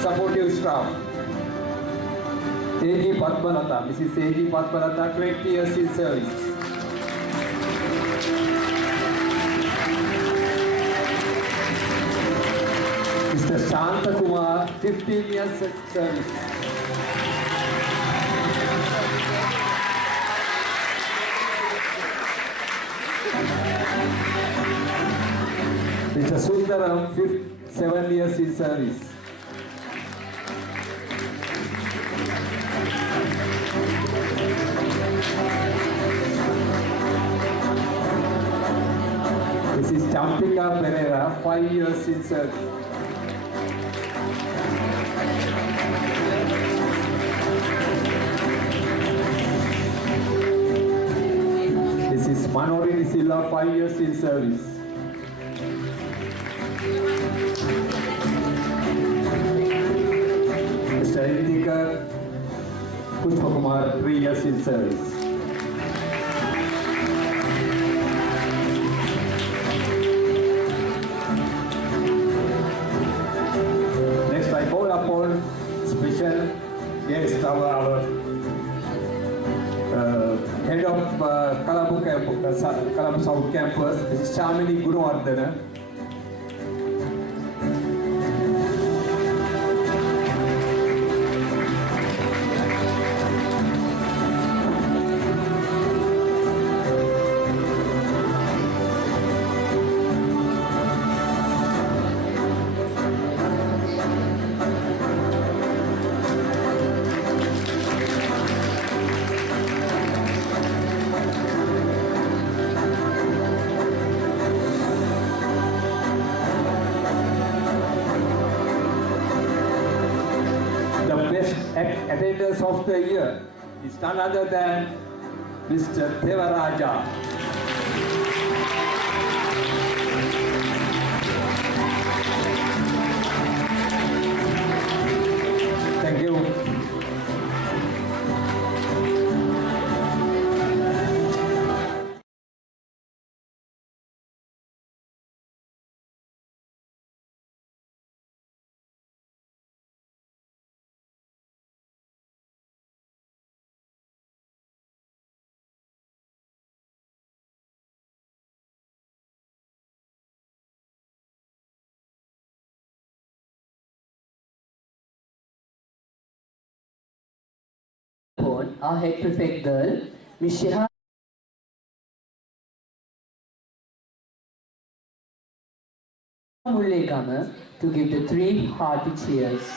Supportive staff. A.G. Padmanatha, Mrs. A.G. Padmanatha, 20 years in service. Mr. Shanta Kumar, 15 years in service. Mr. Sundaram, 7 years in service. Mrs. Champika Pereira, 5 years in service. Mrs. Manorini Silla, 5 years in service. Mr. Indika Pushpakumar, 3 years in service. Next, I call upon special guest, our head of Colombo South Campus, Mrs. Shamini Guruvardhana. attendance of the year is none other than Mr. Devaraja. Thank you. Our head prefect girl, Ms. Shihar Mullegama, to give the 3 hearty cheers.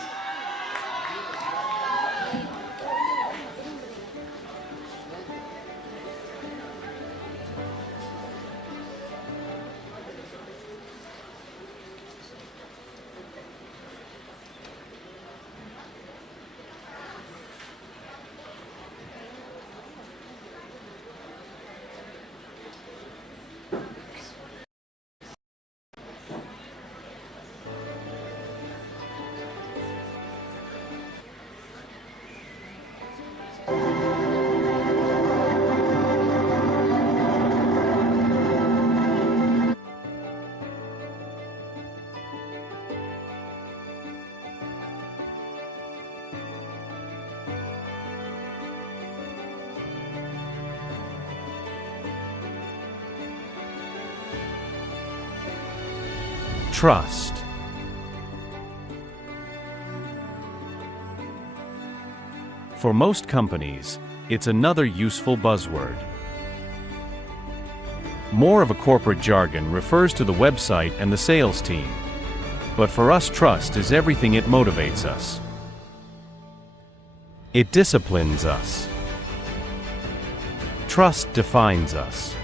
Trust. For most companies, it's another useful buzzword. More of a corporate jargon refers to the website and the sales team. But for us, trust is everything. It motivates us. It disciplines us. Trust defines us.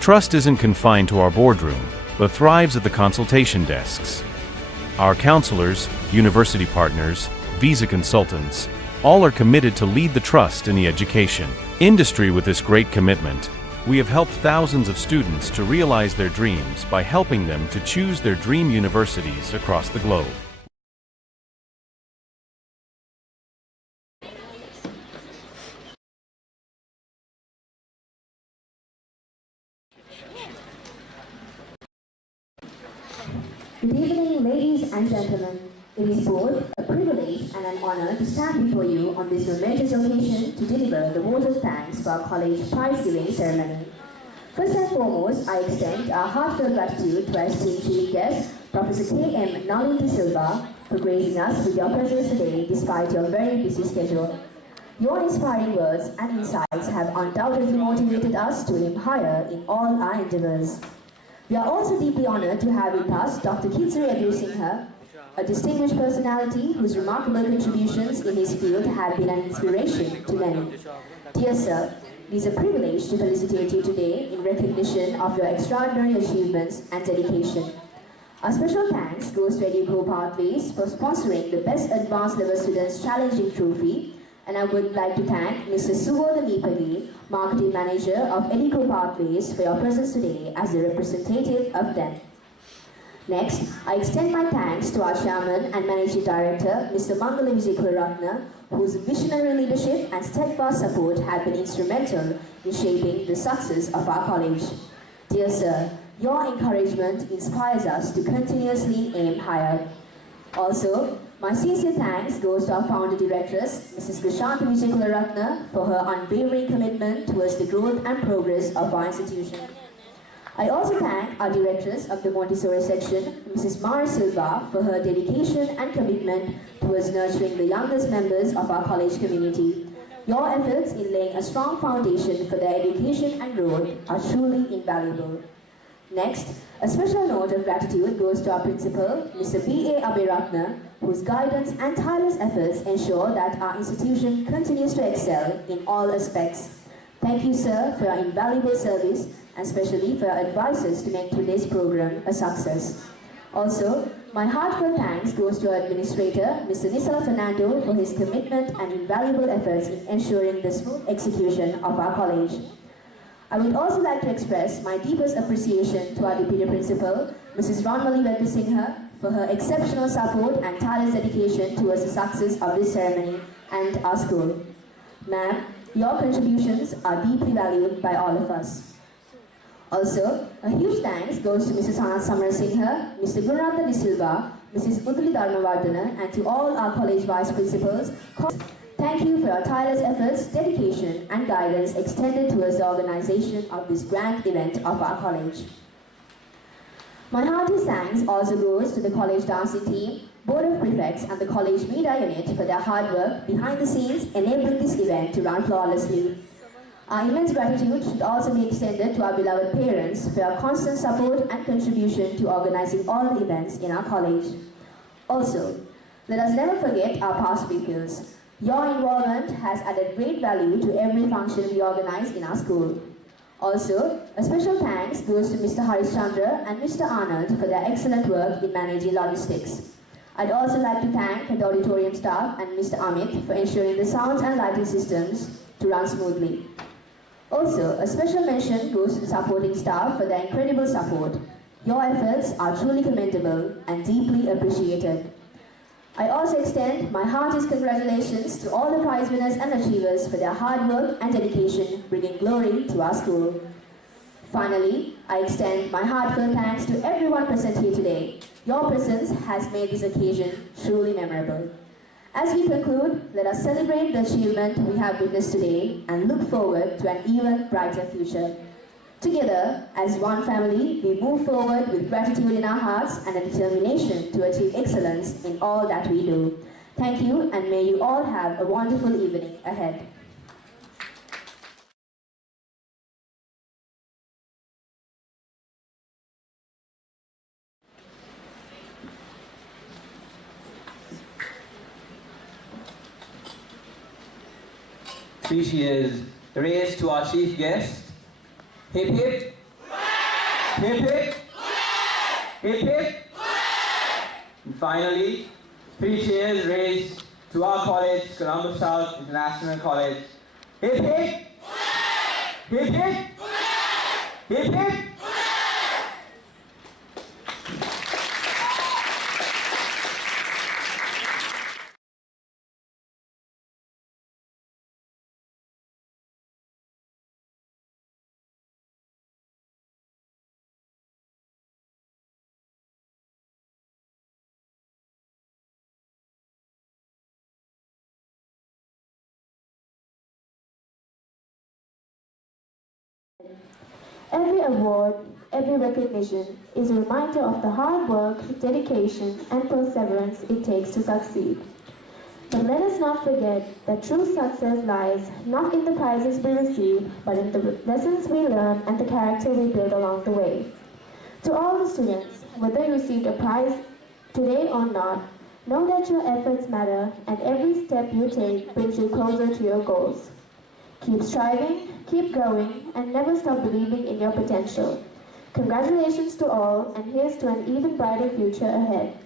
Trust isn't confined to our boardroom, but thrives at the consultation desks. Our counselors, university partners, visa consultants, all are committed to lead the trust in the education industry. With this great commitment, we have helped thousands of students to realize their dreams by helping them to choose their dream universities across the globe. Good evening, ladies and gentlemen. It is both a privilege and an honor to stand before you on this momentous occasion to deliver the vote of thanks for our college prize-giving ceremony. First and foremost, I extend our heartfelt gratitude to our esteemed chief guest, Professor K.M. Nalin De Silva, for gracing us with your presence today despite your very busy schedule. Your inspiring words and insights have undoubtedly motivated us to aim higher in all our endeavors. We are also deeply honored to have with us Dr. Kitsuri Agusingha, a distinguished personality whose remarkable contributions in his field have been an inspiration to many. Dear sir, it is a privilege to felicitate you today in recognition of your extraordinary achievements and dedication. Our special thanks goes to EduCo Pathways for sponsoring the Best Advanced Level Students Challenging Trophy, and I would like to thank Mr. Subodha Nipali, Marketing Manager of EduCo Pathways, for your presence today as the representative of them. Next, I extend my thanks to our Chairman and Managing Director, Mr. Mangala Vijayakularatne, whose visionary leadership and steadfast support have been instrumental in shaping the success of our college. Dear sir, your encouragement inspires us to continuously aim higher. Also, my sincere thanks goes to our founder directress, Mrs. Grishanti Vijayakularatne, for her unwavering commitment towards the growth and progress of our institution. I also thank our directress of the Montessori section, Mrs. Mara Silva, for her dedication and commitment towards nurturing the youngest members of our college community. Your efforts in laying a strong foundation for their education and growth are truly invaluable. Next, a special note of gratitude goes to our principal, Mr. B.A. Aberatne, whose guidance and tireless efforts ensure that our institution continues to excel in all aspects. Thank you, sir, for your invaluable service and especially for your advices to make today's program a success. Also, my heartfelt thanks goes to our administrator, Mr. Nisala Fernando, for his commitment and invaluable efforts in ensuring the smooth execution of our college. I would also like to express my deepest appreciation to our Deputy Principal, Mrs. Ronmali Vedasinghe, for her exceptional support and tireless dedication towards the success of this ceremony and our school. Ma'am, your contributions are deeply valued by all of us. Also, a huge thanks goes to Mrs. Anand Samarasinghe, Mr. Gurunatha De Silva, Mrs. Udali Dharmavardhana, and to all our college vice principals. Thank you for your tireless efforts, dedication, and guidance extended towards the organization of this grand event of our college. My hearty thanks also goes to the college dancing team, Board of Prefects, and the college media unit for their hard work behind the scenes enabling this event to run flawlessly. Our immense gratitude should also be extended to our beloved parents for your constant support and contribution to organizing all the events in our college. Also, let us never forget our past pupils. Your involvement has added great value to every function we organize in our school. Also, a special thanks goes to Mr. Harishchandra and Mr. Arnold for their excellent work in managing logistics. I'd also like to thank the auditorium staff and Mr. Amit for ensuring the sounds and lighting systems to run smoothly. Also, a special mention goes to the supporting staff for their incredible support. Your efforts are truly commendable and deeply appreciated. I also extend my heartiest congratulations to all the prize winners and achievers for their hard work and dedication, bringing glory to our school. Finally, I extend my heartfelt thanks to everyone present here today. Your presence has made this occasion truly memorable. As we conclude, let us celebrate the achievement we have witnessed today and look forward to an even brighter future. Together, as one family, we move forward with gratitude in our hearts and a determination to achieve excellence in all that we do. Thank you, and may you all have a wonderful evening ahead. Three cheers raised to our chief guest. Hip hip. Hip hip. Hip hip. And finally, 3 cheers raised to our college, Colombo South International College. Hip hip. Hip hip. Hip hip. Every award, every recognition is a reminder of the hard work, dedication, and perseverance it takes to succeed. But let us not forget that true success lies not in the prizes we receive, but in the lessons we learn and the character we build along the way. To all the students, whether you received a prize today or not, know that your efforts matter and every step you take brings you closer to your goals. Keep striving, keep growing, and never stop believing in your potential. Congratulations to all, and here's to an even brighter future ahead.